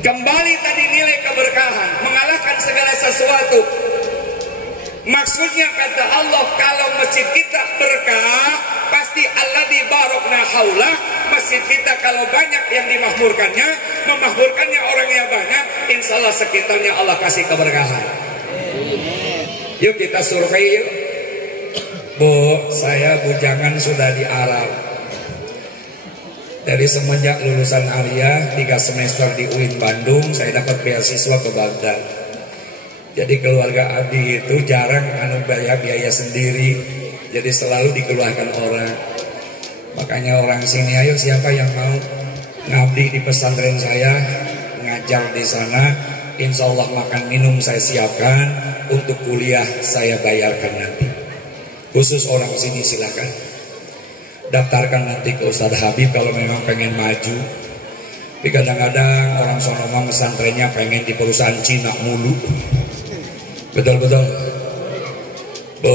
Kembali tadi nilai keberkahan, mengalahkan segala sesuatu. Maksudnya kata Allah, kalau masjid kita berkah, pasti alladzi barakna haulah, masjid kita kalau banyak yang dimakmurkannya, memakmurkannya orang yang banyak, insya Allah sekitarnya Allah kasih keberkahan. Yuk kita survei yuk. Bu, saya bujangan sudah di Arab. Dari semenjak lulusan Arya 3 semester di UIN Bandung, saya dapat beasiswa ke Baghdad. Jadi keluarga Abi itu jarang biaya sendiri, jadi selalu dikeluarkan orang. Makanya orang sini, ayo siapa yang mau ngabdi di pesantren saya, ngajar di sana, insya Allah makan minum saya siapkan, untuk kuliah saya bayarkan nanti. Khusus orang sini silakan daftarkan nanti ke Ustadz Habib kalau memang pengen maju. Tapi kadang-kadang orang sono pesantrennya pengen di perusahaan Cina mulu. Betul-betul. Bu,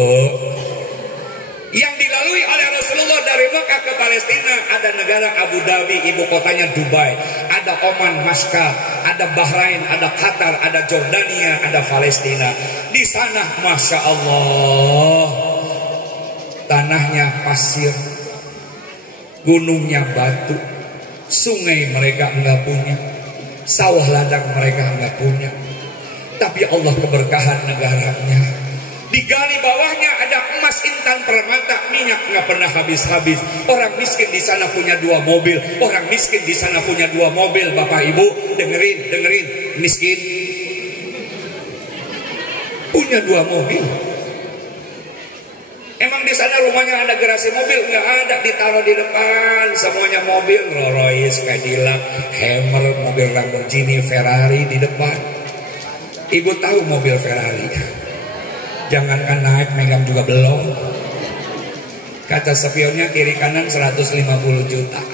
yang dilalui oleh Rasulullah dari Mekah ke Palestina, ada negara Abu Dhabi, ibu kotanya Dubai, ada Oman, Muscat, ada Bahrain, ada Qatar, ada Jordania, ada Palestina. Di sana Masya Allah, tanahnya pasir, gunungnya batu, sungai mereka enggak punya, sawah ladang mereka enggak punya. Tapi Allah keberkahan negaranya. Digali bawahnya ada emas intan permata, minyak nggak pernah habis-habis. Orang miskin di sana punya 2 mobil. Orang miskin di sana punya 2 mobil. Bapak Ibu dengerin, miskin punya 2 mobil. Emang di sana rumahnya ada garasi mobil? Nggak ada, ditaruh di depan. Semuanya mobil, Rolls Royce, Cadillac, Hammer, mobil Lamborghini, Ferrari di depan. Ibu tahu mobil Ferrari, jangankan naik megang juga belum. Kata spionnya kiri kanan 150 juta.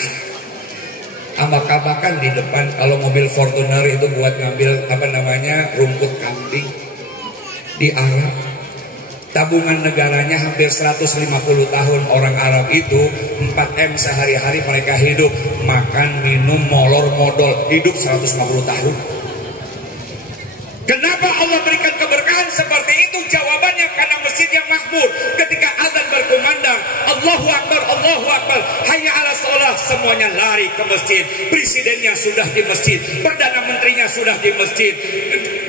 Ambak-ambakan di depan. Kalau mobil Fortuner itu buat ngambil rumput kambing di Arab. Tabungan negaranya hampir 150 tahun. Orang Arab itu 4M sehari-hari mereka hidup, makan, minum, molor, modal, hidup 150 tahun. Kenapa Allah berikan keberkahan seperti itu? Jawabannya karena masjidnya makmur. Ketika azan berkumandang, Allahu Akbar, Allahu Akbar, hayya ala sholah, semuanya lari ke masjid. Presidennya sudah di masjid, Perdana Menterinya sudah di masjid,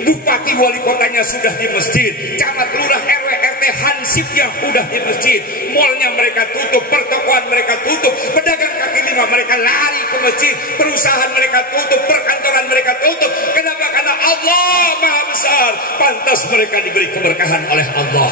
Bupati Wali Kotanya sudah di masjid, Camat Lurah RW RT Hansipnya sudah di masjid. Malnya mereka tutup, pertokoan mereka tutup, pedagang kaki lima mereka lari ke masjid, perusahaan mereka tutup, perkantoran mereka tutup. Kenapa? Karena Allah Maha Besar, pantas mereka diberi keberkahan oleh Allah.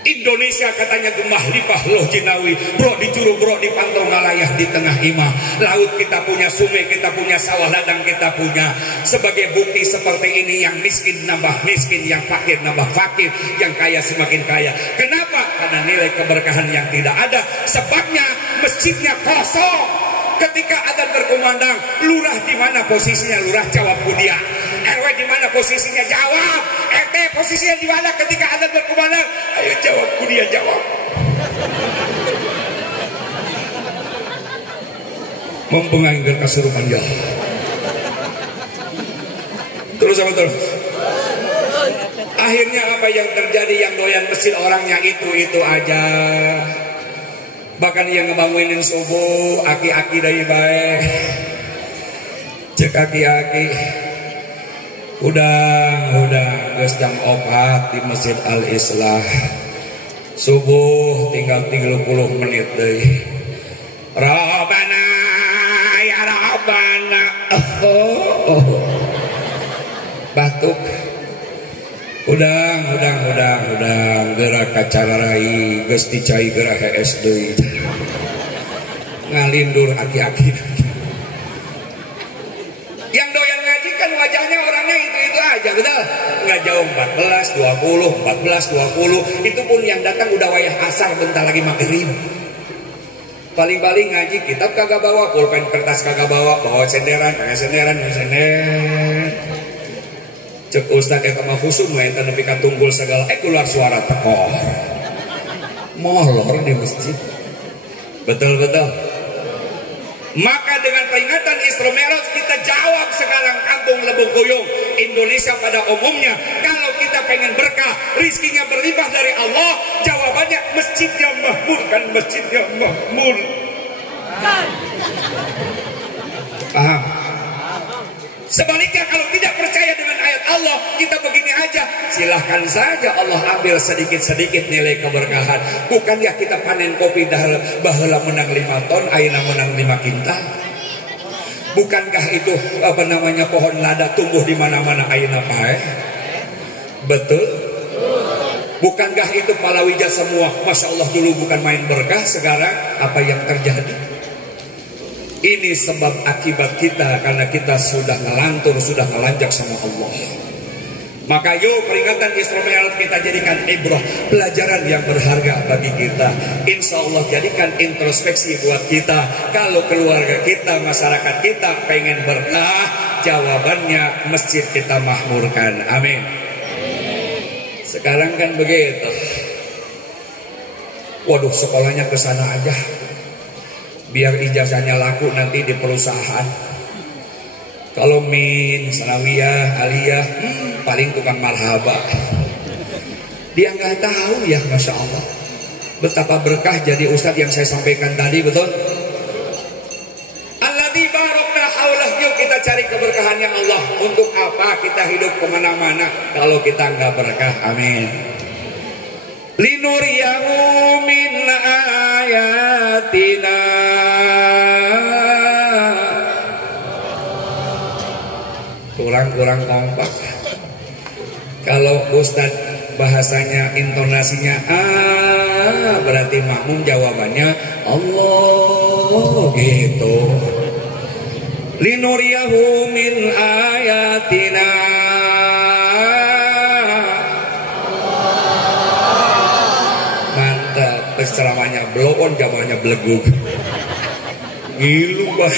Indonesia katanya gemah lipah loh jinawi, bro di Curug, bro di Pantau Ngalayah, di tengah imah. Laut kita punya, sungai kita punya, sawah ladang kita punya. Sebagai bukti seperti ini, yang miskin nambah miskin, yang fakir nambah fakir, yang kaya semakin kaya. Kenapa? Karena nilai keberkahan yang tidak ada. Sebabnya masjidnya kosong. Ketika adzan berkumandang, lurah di mana posisinya? Lurah jawab dia. RW di mana posisinya? Jawab. RT posisinya di mana ketika adzan berkumandang? Ayo jawab, dia jawab. Mempengaruhi kesurupan ya. Terus apa terus? Akhirnya apa yang terjadi? Yang doyan masjid orangnya itu aja. Bahkan yang ngebangunin subuh, aki-aki dari baik, cek aki-aki, udah geus jam 4 di Masjid Al Islah, subuh tinggal 30 menit deh. Rabbana ya Rabbana, batuk. Udang gerak kacalarai geus dicai gerak HS deui. Ngalindur aki-aki. Yang doyan ngaji kan wajahnya orangnya itu aja, betul? Enggak jauh 14, 20, itu pun yang datang udah wayah asar bentar lagi maghrib. Paling-paling ngaji kitab kagak bawa, pulpen kertas kagak bawa senderan. Cek ustaz eta mah khusum we eta nepi ka tunggul segala keluar suara tekor. Molor di masjid. Betul. Maka dengan peringatan Isra Mi'raj kita jawab sekarang kampung Lebung Kuyung. Indonesia pada umumnya. Kalau kita pengen berkah, rizkinya berlimpah dari Allah, jawabannya masjidnya makmur, kan masjidnya makmur. Paham? Sebaliknya kalau tidak percaya dengan ayat Allah, kita begini aja, silahkan saja Allah ambil sedikit-sedikit nilai keberkahan. Bukan ya kita panen kopi baheula menang 5 ton, ayeuna menang 5 kintal. Bukankah itu pohon lada tumbuh di mana-mana ayeuna paeh? Betul? Bukankah itu palawija semua? Masya Allah dulu bukan main berkah, sekarang apa yang terjadi? Ini sebab akibat kita, karena kita sudah ngelantur, sudah ngelanjak sama Allah. Maka yuk peringatan Isra kita jadikan ibrah, pelajaran yang berharga bagi kita. Insya Allah jadikan introspeksi buat kita. Kalau keluarga kita, masyarakat kita pengen berkah, jawabannya masjid kita makmurkan. Amin. Sekarang kan begitu. Waduh, sekolahnya ke sana aja, biar ijazahnya laku nanti di perusahaan. Kalau min, sanawiyah, aliyah, paling tukang marhaba. Dia nggak tahu ya, Masya Allah, betapa berkah jadi ustadz yang saya sampaikan tadi, betul? Alladzi barakna haulah, yuk kita cari keberkahannya Allah. Untuk apa kita hidup kemana-mana kalau kita nggak berkah? Amin. Linuriyahu min ayatina. Kurang kompak. Kalau Ustadz bahasanya, intonasinya berarti makmum jawabannya Allah gitu. Linuriyahu min ayatina. Ceramahnya blow on, jamaahnya beleguk. Ngilu bah.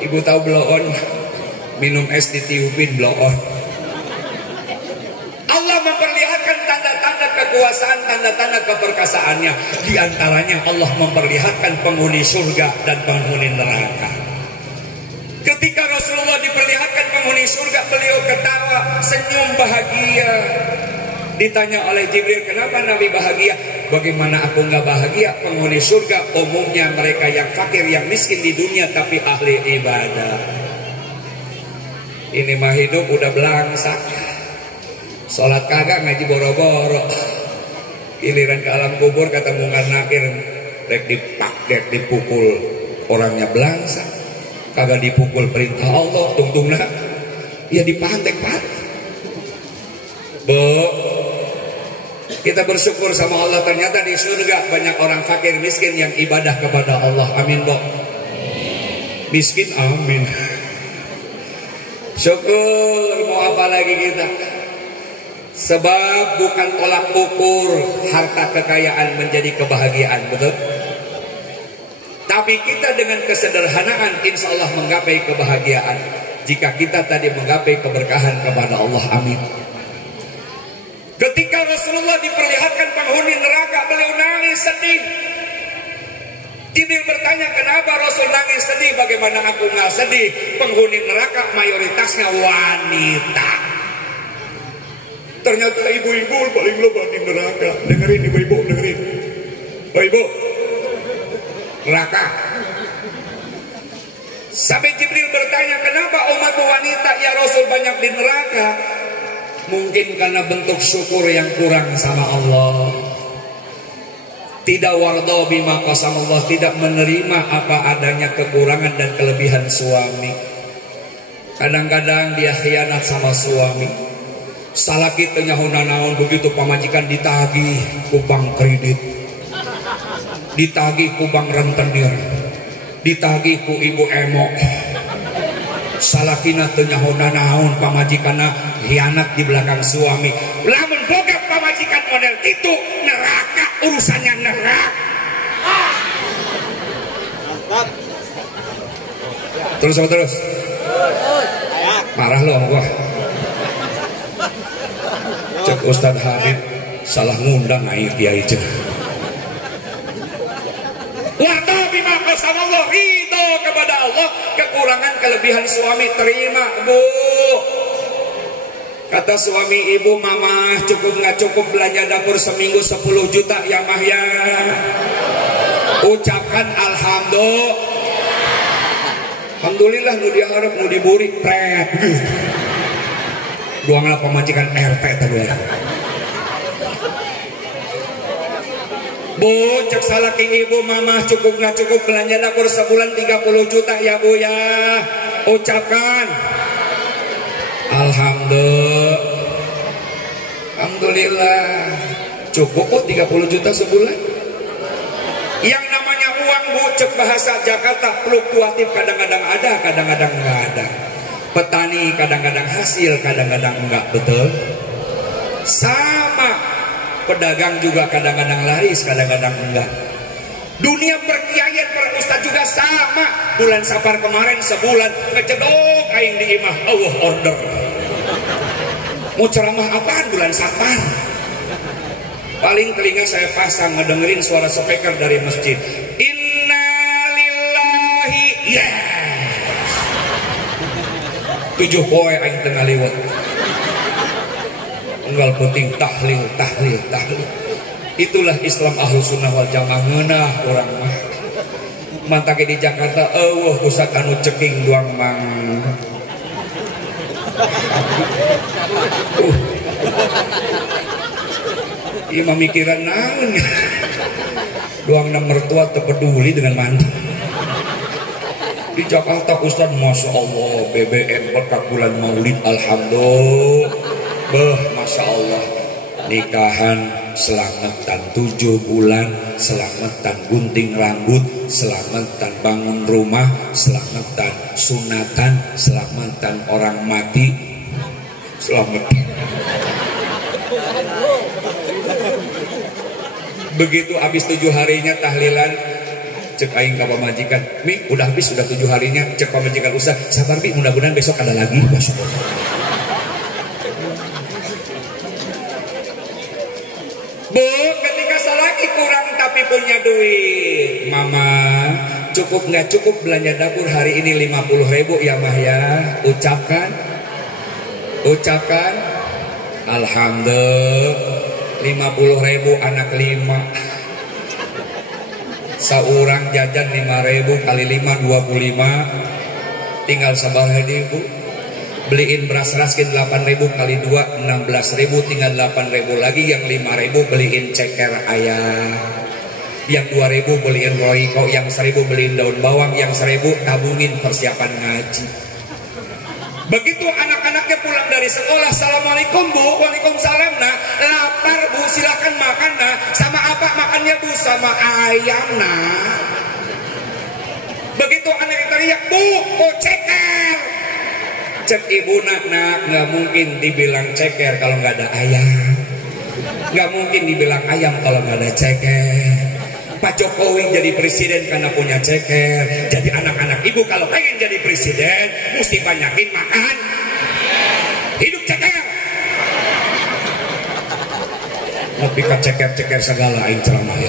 Ibu tahu blow on? Minum es ditiupin, blow on. Allah memperlihatkan tanda-tanda kekuasaan, tanda-tanda keperkasaannya. Di antaranya Allah memperlihatkan penghuni surga dan penghuni neraka. Ketika Rasulullah diperlihatkan penghuni surga, beliau ketawa, senyum bahagia. Ditanya oleh Jibril, kenapa Nabi bahagia? Bagaimana aku nggak bahagia? Penghuni surga umumnya mereka yang fakir, yang miskin di dunia, tapi ahli ibadah. Ini mah hidup udah belangsak. Sholat kagak, ngaji boro-boro. Giliran ke alam kubur kata mungkar nakir, dek dipukul, orangnya belangsak. Kagak dipukul perintah Allah, tungtungna ya dipantek-pantek. Kita bersyukur sama Allah, ternyata di surga banyak orang fakir miskin yang ibadah kepada Allah. Amin, Bo. Miskin, amin. Syukur, mau apa lagi kita? Sebab bukan tolak ukur harta kekayaan menjadi kebahagiaan, betul? Tapi kita dengan kesederhanaan insya Allah menggapai kebahagiaan. Jika kita tadi menggapai keberkahan kepada Allah, amin. Ketika Rasulullah diperlihatkan penghuni neraka, beliau nangis sedih. Jibril bertanya, kenapa Rasul nangis sedih? Bagaimana aku nggak sedih? Penghuni neraka mayoritasnya wanita. Ternyata ibu-ibu paling loba di neraka. Dengerin ibu-ibu, dengerin. Oh ibu, neraka. Sampai Jibril bertanya, kenapa umatmu wanita ya Rasul banyak di neraka? Mungkin karena bentuk syukur yang kurang sama Allah. Tidak wardo bima qasamallah, tidak menerima apa adanya kekurangan dan kelebihan suami. Kadang-kadang dia khianat sama suami. Salah kita nyahuna naon, begitu pamajikan ditagih kubang kredit, ditagih kubang rentenir, ditagih ku ibu emok. Salakina teu nyahona naon, pamajikana hianat di belakang suami. Lamun boga pamajikan model itu, neraka urusannya neraka. Terus. Marah lo sama gua. Cek Ustadz Habib salah ngundang aing kiai cek. Wardo bima qasamallah, ridho kepada Allah. Kekurangan kelebihan suami terima, Bu. Kata suami ibu, mama cukup nggak cukup belanja dapur seminggu 10 juta ya mah ya. Ucapkan alhamdulillah. Alhamdulillah nu diharap nu diburi pret. Doang pemajikan RT tadi. Bu, cek salaking ibu, mama cukup nggak cukup belanja dapur sebulan 30 juta ya bu ya. Ucapkan Alhamdulillah. Cukup kok 30 juta sebulan. Yang namanya uang bu, cek bahasa Jakarta fluktuatif, kadang-kadang ada, kadang-kadang nggak ada. Petani kadang-kadang hasil, kadang-kadang enggak, betul? Sama pedagang juga kadang-kadang laris, kadang-kadang enggak. Dunia perkiaian para ustaz juga sama. Bulan Safar kemarin sebulan ngecedok aing di imah Allah order. Mau ceramah apaan bulan Safar? Paling telinga saya pasang ngedengerin suara speaker dari masjid. Innalillahi ya. 7 poe aing tengah lewat. Unggal penting tahlil. Itulah Islam Ahlus Sunnah wal Jamaah ngeunah urang mah. Mantake di Jakarta eueuh pusat anu ceking doang mang. Ieu mamikiran naon. Doang mertua teu peduli dengan mandi. Di Jakarta Ustaz, Masya Allah, BBM berkat bulan Maulid, alhamdulillah, Masya Allah. Nikahan selamatan 7 bulan, selamatan gunting rambut, selamatan bangun rumah, selamatan sunatan, selamatan orang mati, selamatan. Begitu habis 7 harinya tahlilan, cek aing ka pamajikan, Mi udah habis, sudah 7 harinya. Cek pamajikan Ustaz, sabar Mi, mudah-mudahan besok ada lagi. Masya Allah. Bu, ketika salaki kurang tapi punya duit, mama cukup nggak cukup belanja dapur hari ini 50.000 ya mah ya. Ucapkan alhamdulillah. 50.000 anak 5. Seorang jajan 5.000 kali 5 25. Tinggal sabaraha ibu. Beliin beras raskin 8.000 kali 2 16.000, tinggal 8.000 lagi. Yang 5.000 beliin ceker ayam. Yang 2.000 beliin roiko, yang 1.000 beliin daun bawang, yang 1.000 tabungin persiapan ngaji. Begitu anak-anaknya pulang dari sekolah, assalamualaikum bu, waalaikumsalam nak, lapar bu, silakan makan nak. Sama apa makannya bu? Sama ayam nak. Begitu anak teriak, bu, kok ceker? Cek ibu nak, nggak mungkin dibilang ceker kalau nggak ada ayam. Nggak mungkin dibilang ayam kalau nggak ada ceker. Pak Jokowi jadi presiden karena punya ceker. Jadi anak-anak ibu kalau pengen jadi presiden mesti banyakin makan. Hidup ceker. Ngopi ka ceker-ceker segala aing ceramah ya.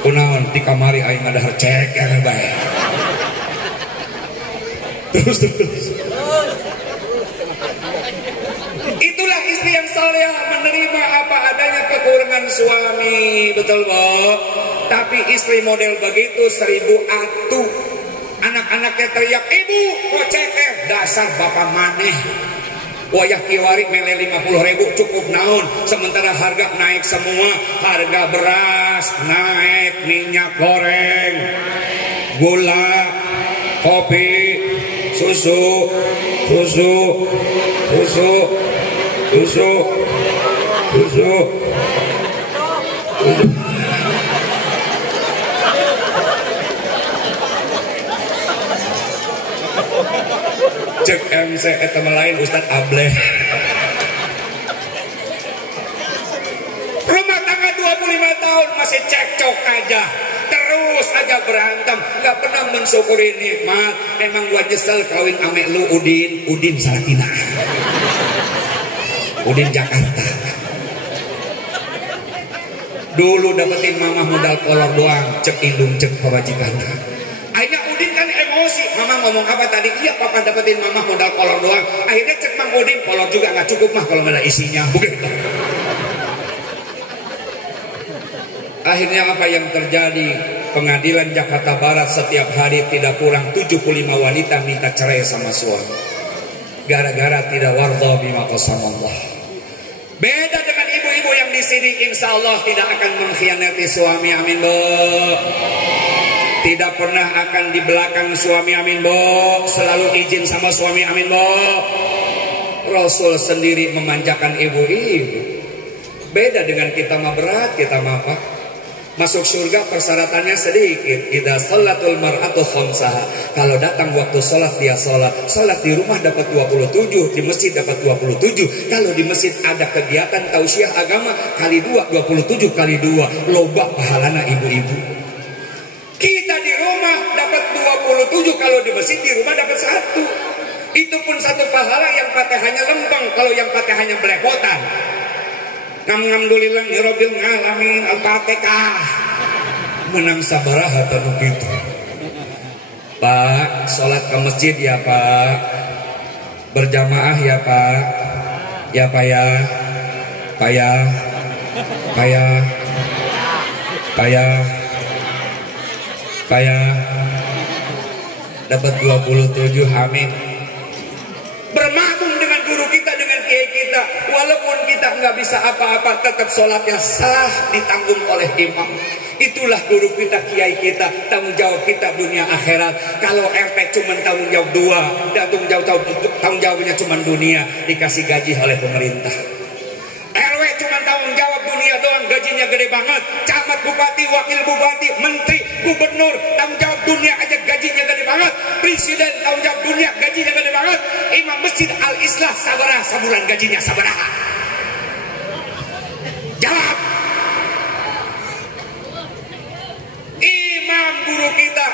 Kunaon di kamari aing ada ceker bae. Terus. Itulah istri yang saleh, menerima apa adanya kekurangan suami, betul bu. Tapi istri model begitu 1000 atu. Anak-anaknya teriak, ibu kok ceker? Dasar bapak maneh. Wayah kiwari mele 50.000 cukup naon. Sementara harga naik semua. Harga beras naik, minyak goreng, gula, kopi, susu. Cek MC teman lain Ustadz Ableh. Rumah tangga 25 tahun masih cekcok aja, terus aja berantem, nggak pernah mensyukuri nikmat. Emang gua nyesel kawin ame lu Udin Salatina, Udin Jakarta. Dulu dapetin mamah modal kolor doang, cek indung cek pemajikan. Akhirnya Udin kan emosi, mamah ngomong apa tadi? Iya papa dapetin mama modal kolor doang. Akhirnya cek Mang Udin, kolor juga nggak cukup mah kalau nggak ada isinya. Begitu. Akhirnya apa yang terjadi? Pengadilan Jakarta Barat setiap hari tidak kurang 75 wanita minta cerai sama suami. Gara-gara tidak warda bima qasamallah. Beda dengan ibu-ibu yang di sini, insya Allah tidak akan mengkhianati suami, amin bu. Tidak pernah akan di belakang suami, amin bu. Selalu izin sama suami, amin bu. Rasul sendiri memanjakan ibu-ibu. Beda dengan kita mah berat, kita mah apa? Masuk surga persyaratannya sedikit. Idza sholatul mar'atu khamsaha. Kalau datang waktu sholat dia sholat. Sholat di rumah dapat 27, di masjid dapat 27. Kalau di masjid ada kegiatan tausiah agama kali 2, 27 kali 2. Loba pahalana ibu-ibu. Kita di rumah dapat 27, kalau di masjid di rumah dapat 1. Itu pun satu pahala yang Fatihahnya lempeng, kalau yang Fatihahnya belepotan. Alhamdulillah rabbil alamin Al-Fatihah. Menang sabaraha tanu gitu. Pak, sholat ke masjid ya Pak. Berjamaah ya Pak. Ya Pak ya. Pak ya. Pak ya. Pak ya. Pak ya. Dapat 27, amin. Bermakmum dengan guru kita, dengan kiai kita. Walaupun kita nggak bisa apa-apa, tetap sholatnya sah, ditanggung oleh imam. Itulah guru kita, kiai kita. Tanggung jawab kita dunia akhirat. Kalau RT cuma tanggung jawab 2, dan tanggung jawabnya cuma dunia, dikasih gaji oleh pemerintah. RW cuma tanggung jawab dunia doang, gajinya gede banget. Camat, bupati, wakil bupati, menteri, gubernur, tanggung jawab dunia aja gajinya gede banget. Presiden tanggung jawab dunia, gajinya gede banget. Imam Masjid Al-Islah sabaraha sabulan gajinya sabaraha. Jawab. Imam guru kita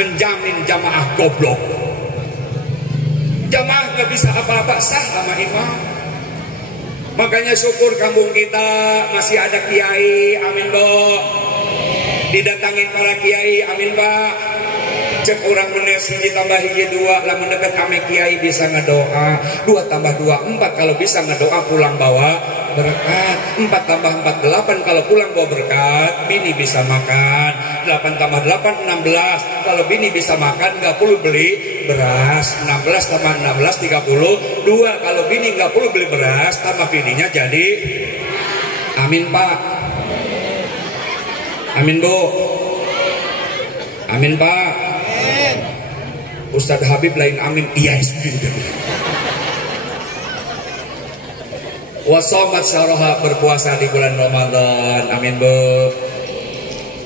menjamin jamaah goblok. Jamaah nggak bisa apa-apa, sah sama imam. Makanya syukur kampung kita masih ada kiai, amin bu. Didatangin para kiai, amin pak. Cek orang menes hiji tambah hiji 2, lah mendekat ame kiai bisa ngedoa 2 tambah 2 4, kalau bisa ngedoa pulang bawa berkat. 4 tambah 4 8, kalau pulang bawa berkat. Bini bisa makan 8 tambah 8 16, kalau bini bisa makan nggak perlu beli beras. 16 tambah 16 32, kalau bini nggak perlu beli beras, tambah bininya jadi. Amin pak. Amin bu. Amin pak. Ustadz Habib lain amin, iya wasomat syaraha, berpuasa di bulan Ramadan, amin bu.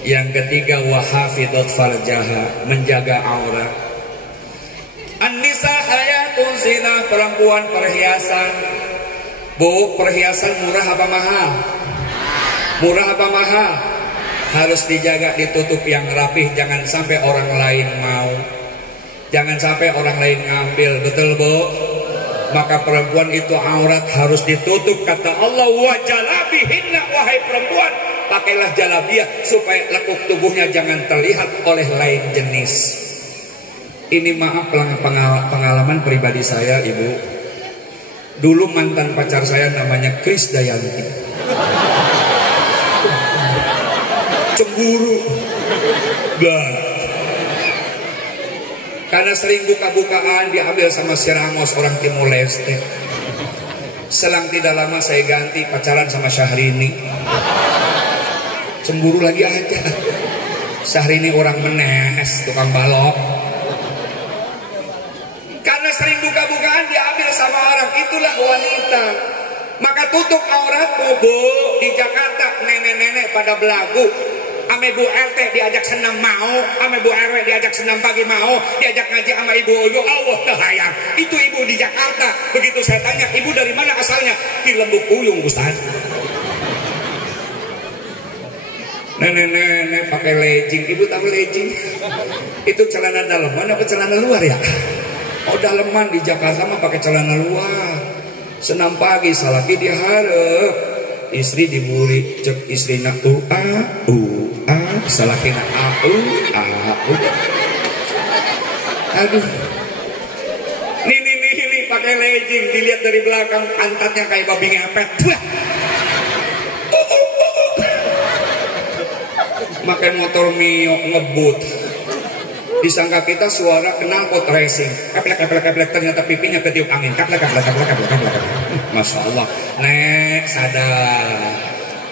Yang ketiga wahafidot farjaha, menjaga aurat. An-nisa hayatun zina, perempuan perhiasan. Bu, perhiasan murah apa mahal? Murah apa mahal? Harus dijaga, ditutup yang rapih, jangan sampai orang lain mau. Jangan sampai orang lain ngambil, betul bu? Maka perempuan itu aurat harus ditutup. Kata Allah, wa jalabihinna, wahai perempuan, pakailah jalabiah supaya lekuk tubuhnya jangan terlihat oleh lain jenis. Ini maaf pengalaman pribadi saya ibu. Dulu mantan pacar saya namanya Kris Dayanti. Cemburu. Bah. Karena sering buka-bukaan diambil sama si Ramos orang Timur Leste. Selang tidak lama saya ganti pacaran sama Syahrini. Cemburu lagi aja. Syahrini orang menes, tukang balok. Karena sering buka-bukaan diambil sama orang, itulah wanita. Maka tutup aurat bu. Di Jakarta nenek-nenek pada belagu. Ame Bu RT diajak senam mau, ame Bu RW diajak senam pagi mau, diajak ngaji sama ibu-ibu, Allah terhayang. Itu ibu di Jakarta. Begitu saya tanya, ibu dari mana asalnya? Di Lembuk Puyung, Ustaz. Nenek-nenek pakai legging. Ibu tahu legging? Itu celana daleman apa celana luar ya? Oh daleman, di Jakarta mah pakai celana luar. Senam pagi, salaki diharap. Istri diburi, cek istrina salakina Aduh. Nih pakai legging, dilihat dari belakang pantatnya kayak babi ngepet. Makai motor Mio ngebut. Disangka kita suara knalpot racing. Keplek, ternyata pipinya ketiup angin. Keplek. Masya Allah. Nek sadar.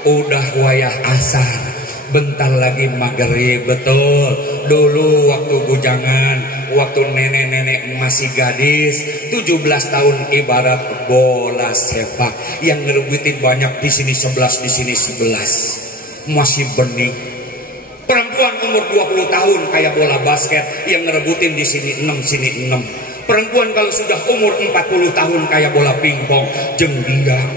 Udah wayah asar. Bentar lagi maghrib, betul. Dulu waktu bujangan, waktu nenek-nenek masih gadis, 17 tahun ibarat bola sepak yang ngerebutin banyak, di sini 11, di sini 11. Masih bening. Perempuan umur 20 tahun kayak bola basket yang ngerebutin, di sini 6, sini 6. Perempuan kalau sudah umur 40 tahun kayak bola pingpong. Jeng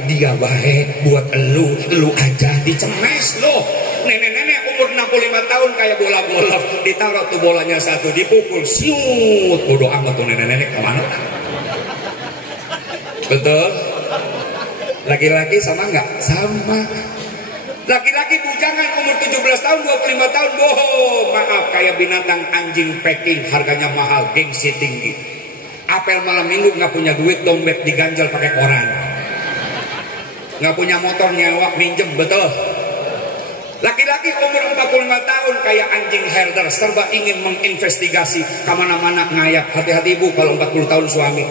dia baik buat elu aja dicemes loh. Nenek-nenek umur 65 tahun kayak bola golf, ditaruh tuh bolanya satu, dipukul siut. Bodoh amat tuh nenek-nenek kemana? Betul? Laki-laki sama nggak? Sama. Laki-laki bujangan umur 17 tahun, 25 tahun, bohong, maaf, kayak binatang anjing packing, harganya mahal, gengsi tinggi. Apel malam minggu nggak punya duit, dompet diganjel pakai koran. Nggak punya motor nyewa, minjem, betul. Laki-laki umur 45 tahun kayak anjing herder, serba ingin menginvestigasi kemana-mana ngayap. Hati-hati ibu kalau 40 tahun suami.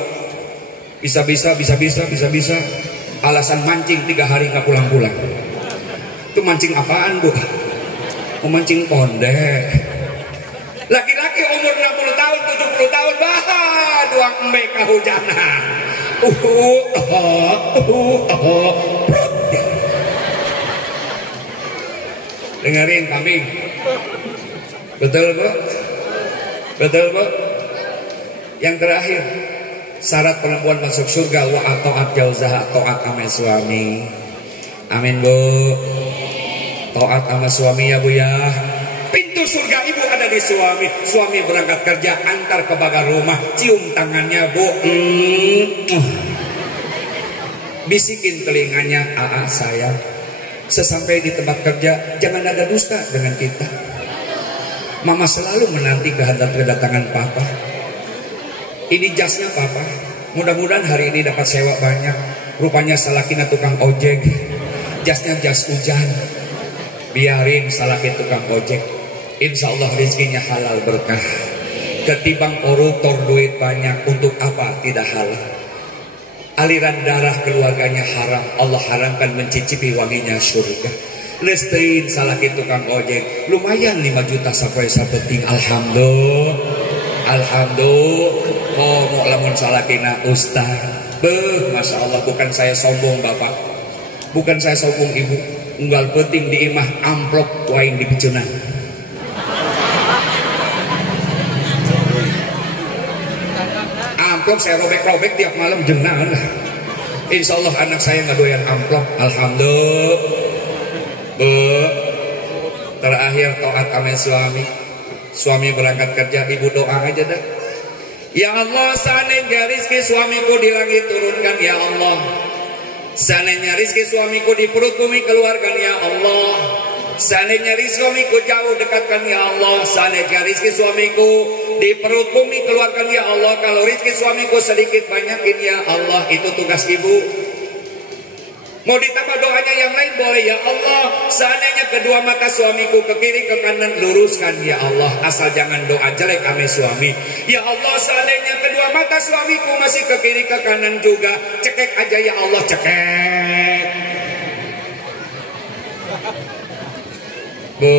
Bisa-bisa alasan mancing 3 hari nggak pulang-pulang. Itu mancing apaan bu? Memancing konde. Laki-laki umur 60 tahun, 70 tahun, duang embe kehujanan. Dengerin kami. Betul bu? Betul bu? Yang terakhir, syarat perempuan masuk surga wa ta'at jauzaha, taat sama suami. Amin bu. Taat sama suami ya bu ya. Pintu surga ibu ada di suami. Suami berangkat kerja, antar ke pagar rumah, cium tangannya bu. Bisikin telinganya, sayang, sesampai di tempat kerja jangan ada dusta dengan kita. Mama selalu menanti kedatangan papa. Ini jasnya papa. Mudah-mudahan hari ini dapat sewa banyak. Rupanya salakina tukang ojek. Jasnya jas hujan. Biarin salakin tukang ojek. Insya Allah rezekinya halal berkah. Ketimbang koruptor duit banyak, untuk apa tidak halal? Aliran darah keluarganya haram. Allah haramkan mencicipi wanginya surga. Lestein salakin tukang ojek. Lumayan 5 juta sampai sapeting. Alhamdulillah. Alhamdulillah. Oh mau lamun salakina ustaz. Masya Allah, bukan saya sombong bapak, bukan saya sombong ibu. Unggal penting di imah amplop wain di pecunan. Amplop saya robek-robek tiap malam jenang. Insya Allah anak saya nggak doyan amplop. Alhamdulillah. Terakhir taat sama suami. Suami berangkat kerja, ibu doa aja dah. Ya Allah, seandainya rizki suamiku di langit turunkan ya Allah. Seandainya rizki suamiku di perut bumi keluarkan ya Allah. Seandainya rizki suamiku jauh dekatkan ya Allah. Seandainya rizki suamiku di perut bumi keluarkan ya Allah. Kalau rizki suamiku sedikit banyakin ya Allah. Itu tugas ibu. Mau ditambah doanya yang lain boleh ya Allah. Seandainya kedua mata suamiku ke kiri ke kanan luruskan ya Allah. Asal jangan doa jelek ame suami. Ya Allah, seandainya kedua mata suamiku masih ke kiri ke kanan juga, cekek aja ya Allah, cekek. Bu,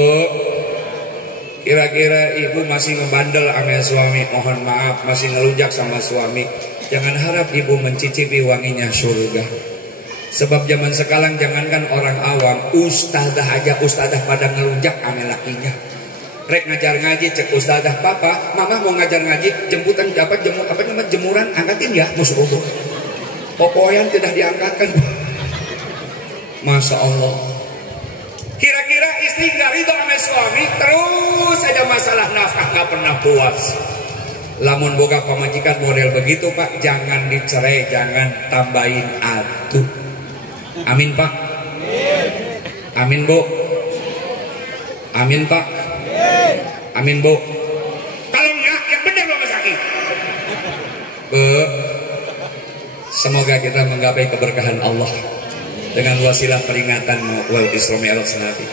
kira-kira ibu masih ngebandel ame suami. Mohon maaf, masih ngelunjak sama suami. Jangan harap ibu mencicipi wanginya surga. Sebab zaman sekarang jangankan orang awam, ustadzah aja ustadzah pada ngelunjak ame lakinya. Rek ngajar ngaji, cek ustadzah, papa, mama mau ngajar ngaji, jemputan dapat jemuran, angkatin ya, musuh. Popoyan tidak diangkatkan. Masya Allah. Kira-kira istri nggak ridho ame suami, terus aja masalah nafkah nggak pernah puas. Lamun boga pamajikan model begitu pak, jangan dicerai, jangan tambahin atuh. Amin pak. Amin bu. Amin pak. Amin bu. Kalau enggak, yang benar lo Mas Aki. Semoga kita menggapai keberkahan Allah dengan wasilah peringatan wal Isra Mi'raj Nabi.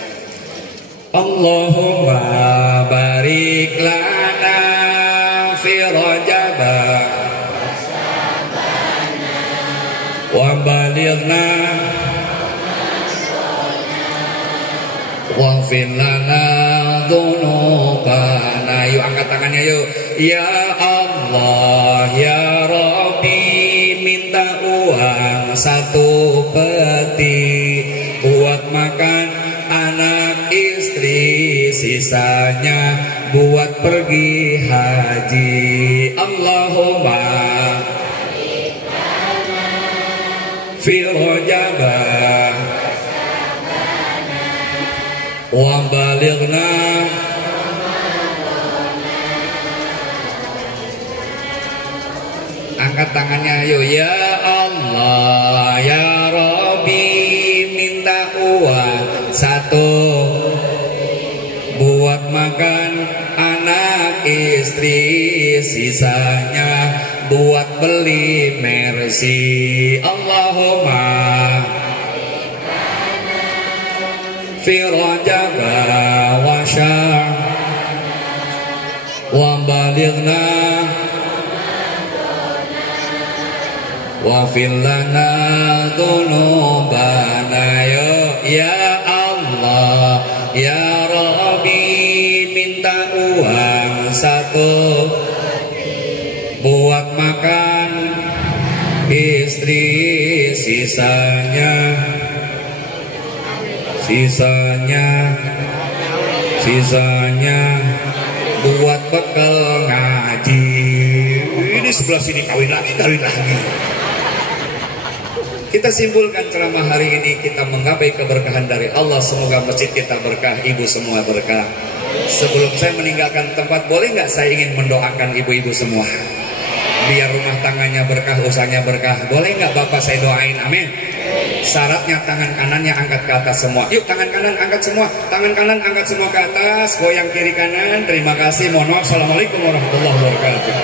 Allahumma barik lana fi Rajab wa balighna wa fir lana dzunubana. Yuk angkat tangannya yuk. Ya Allah ya Rabbi, minta uang 1 peti buat makan anak istri, sisanya buat pergi haji. Allahumma fi Rajab wa balighna angkat tangannya ayo. Ya Allah ya Rabbi, minta uang 1 buat makan anak istri, sisanya buat beli Mercy. Allahumma fi Rajab wa Sya'ban wa balighna wa fil lana dzunubana. Ya Allah ya Rabbi, minta uang 1 buat makan istri, sisanya buat bekal ngaji. Ini sebelah sini kawin lagi. Kita simpulkan ceramah hari ini, kita menggapai keberkahan dari Allah. Semoga masjid kita berkah, ibu semua berkah. Sebelum saya meninggalkan tempat, boleh nggak saya ingin mendoakan ibu-ibu semua, biar rumah tangganya berkah, usahanya berkah. Boleh nggak Bapak saya doain? Amin. Syaratnya tangan kanannya angkat ke atas semua. Yuk tangan kanan angkat semua. Tangan kanan angkat semua ke atas. Goyang kiri kanan. Terima kasih. Mohon maaf. Assalamualaikum warahmatullahi wabarakatuh.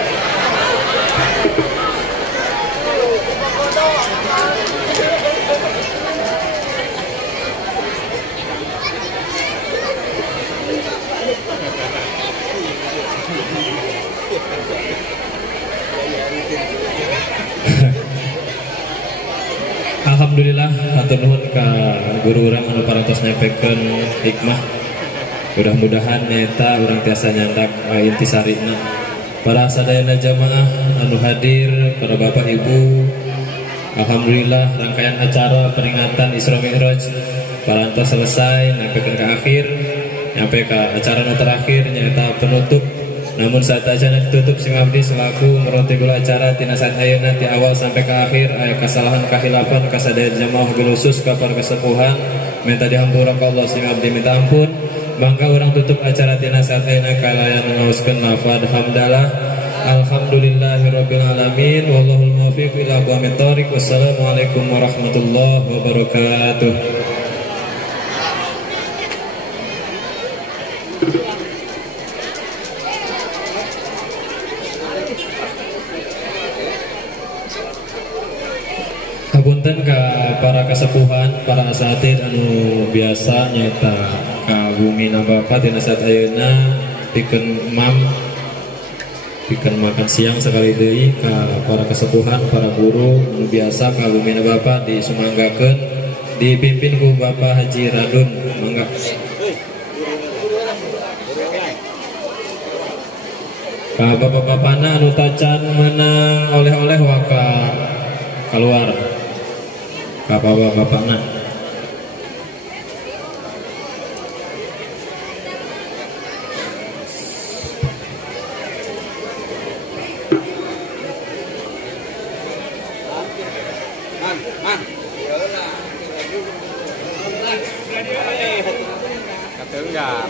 Alhamdulillah, hatur nuhun ka guru urang anu parantos nyampikeun hikmah. Mudah-mudahan nyata urang tiasa nyandak intisarina. Para sadayana jamaah anu hadir, para bapak ibu, alhamdulillah rangkaian acara peringatan Isra Mi'raj parantos selesai, nyampikeun ka akhir, nyampe ka acara nu terakhir nyata penutup. Namun saat acara ditutup sing abdi selaku merotigul acara tina saat ayeuna ti awal sampai ke akhir aya kesalahan kahilafan kasadaya jamaah bil khusus ka para kasepuhan minta dihampura ka Allah sing abdi minta ampun. Mangga urang tutup acara tina saat ayeuna kalayan ngaoskeun lafaz hamdalah alhamdulillahirabbil alamin wallahul muwaffiq ila aqwamit thoriq. Wassalamualaikum warahmatullahi wabarakatuh. Hapunten ka para kasepuhan, para asatid anu biasa nyata ka bumi na Bapak tina saat ayeuna pikeun makan siang sekali deui ka para kasepuhan, para guru anu biasa ka bumi na Bapak disumanggakeun dipimpin ku Bapak Haji Radun. Mangga. Ka bapak-bapana anu tacan menang oleh-oleh waka keluar. Bapak-bapakna Katenggar.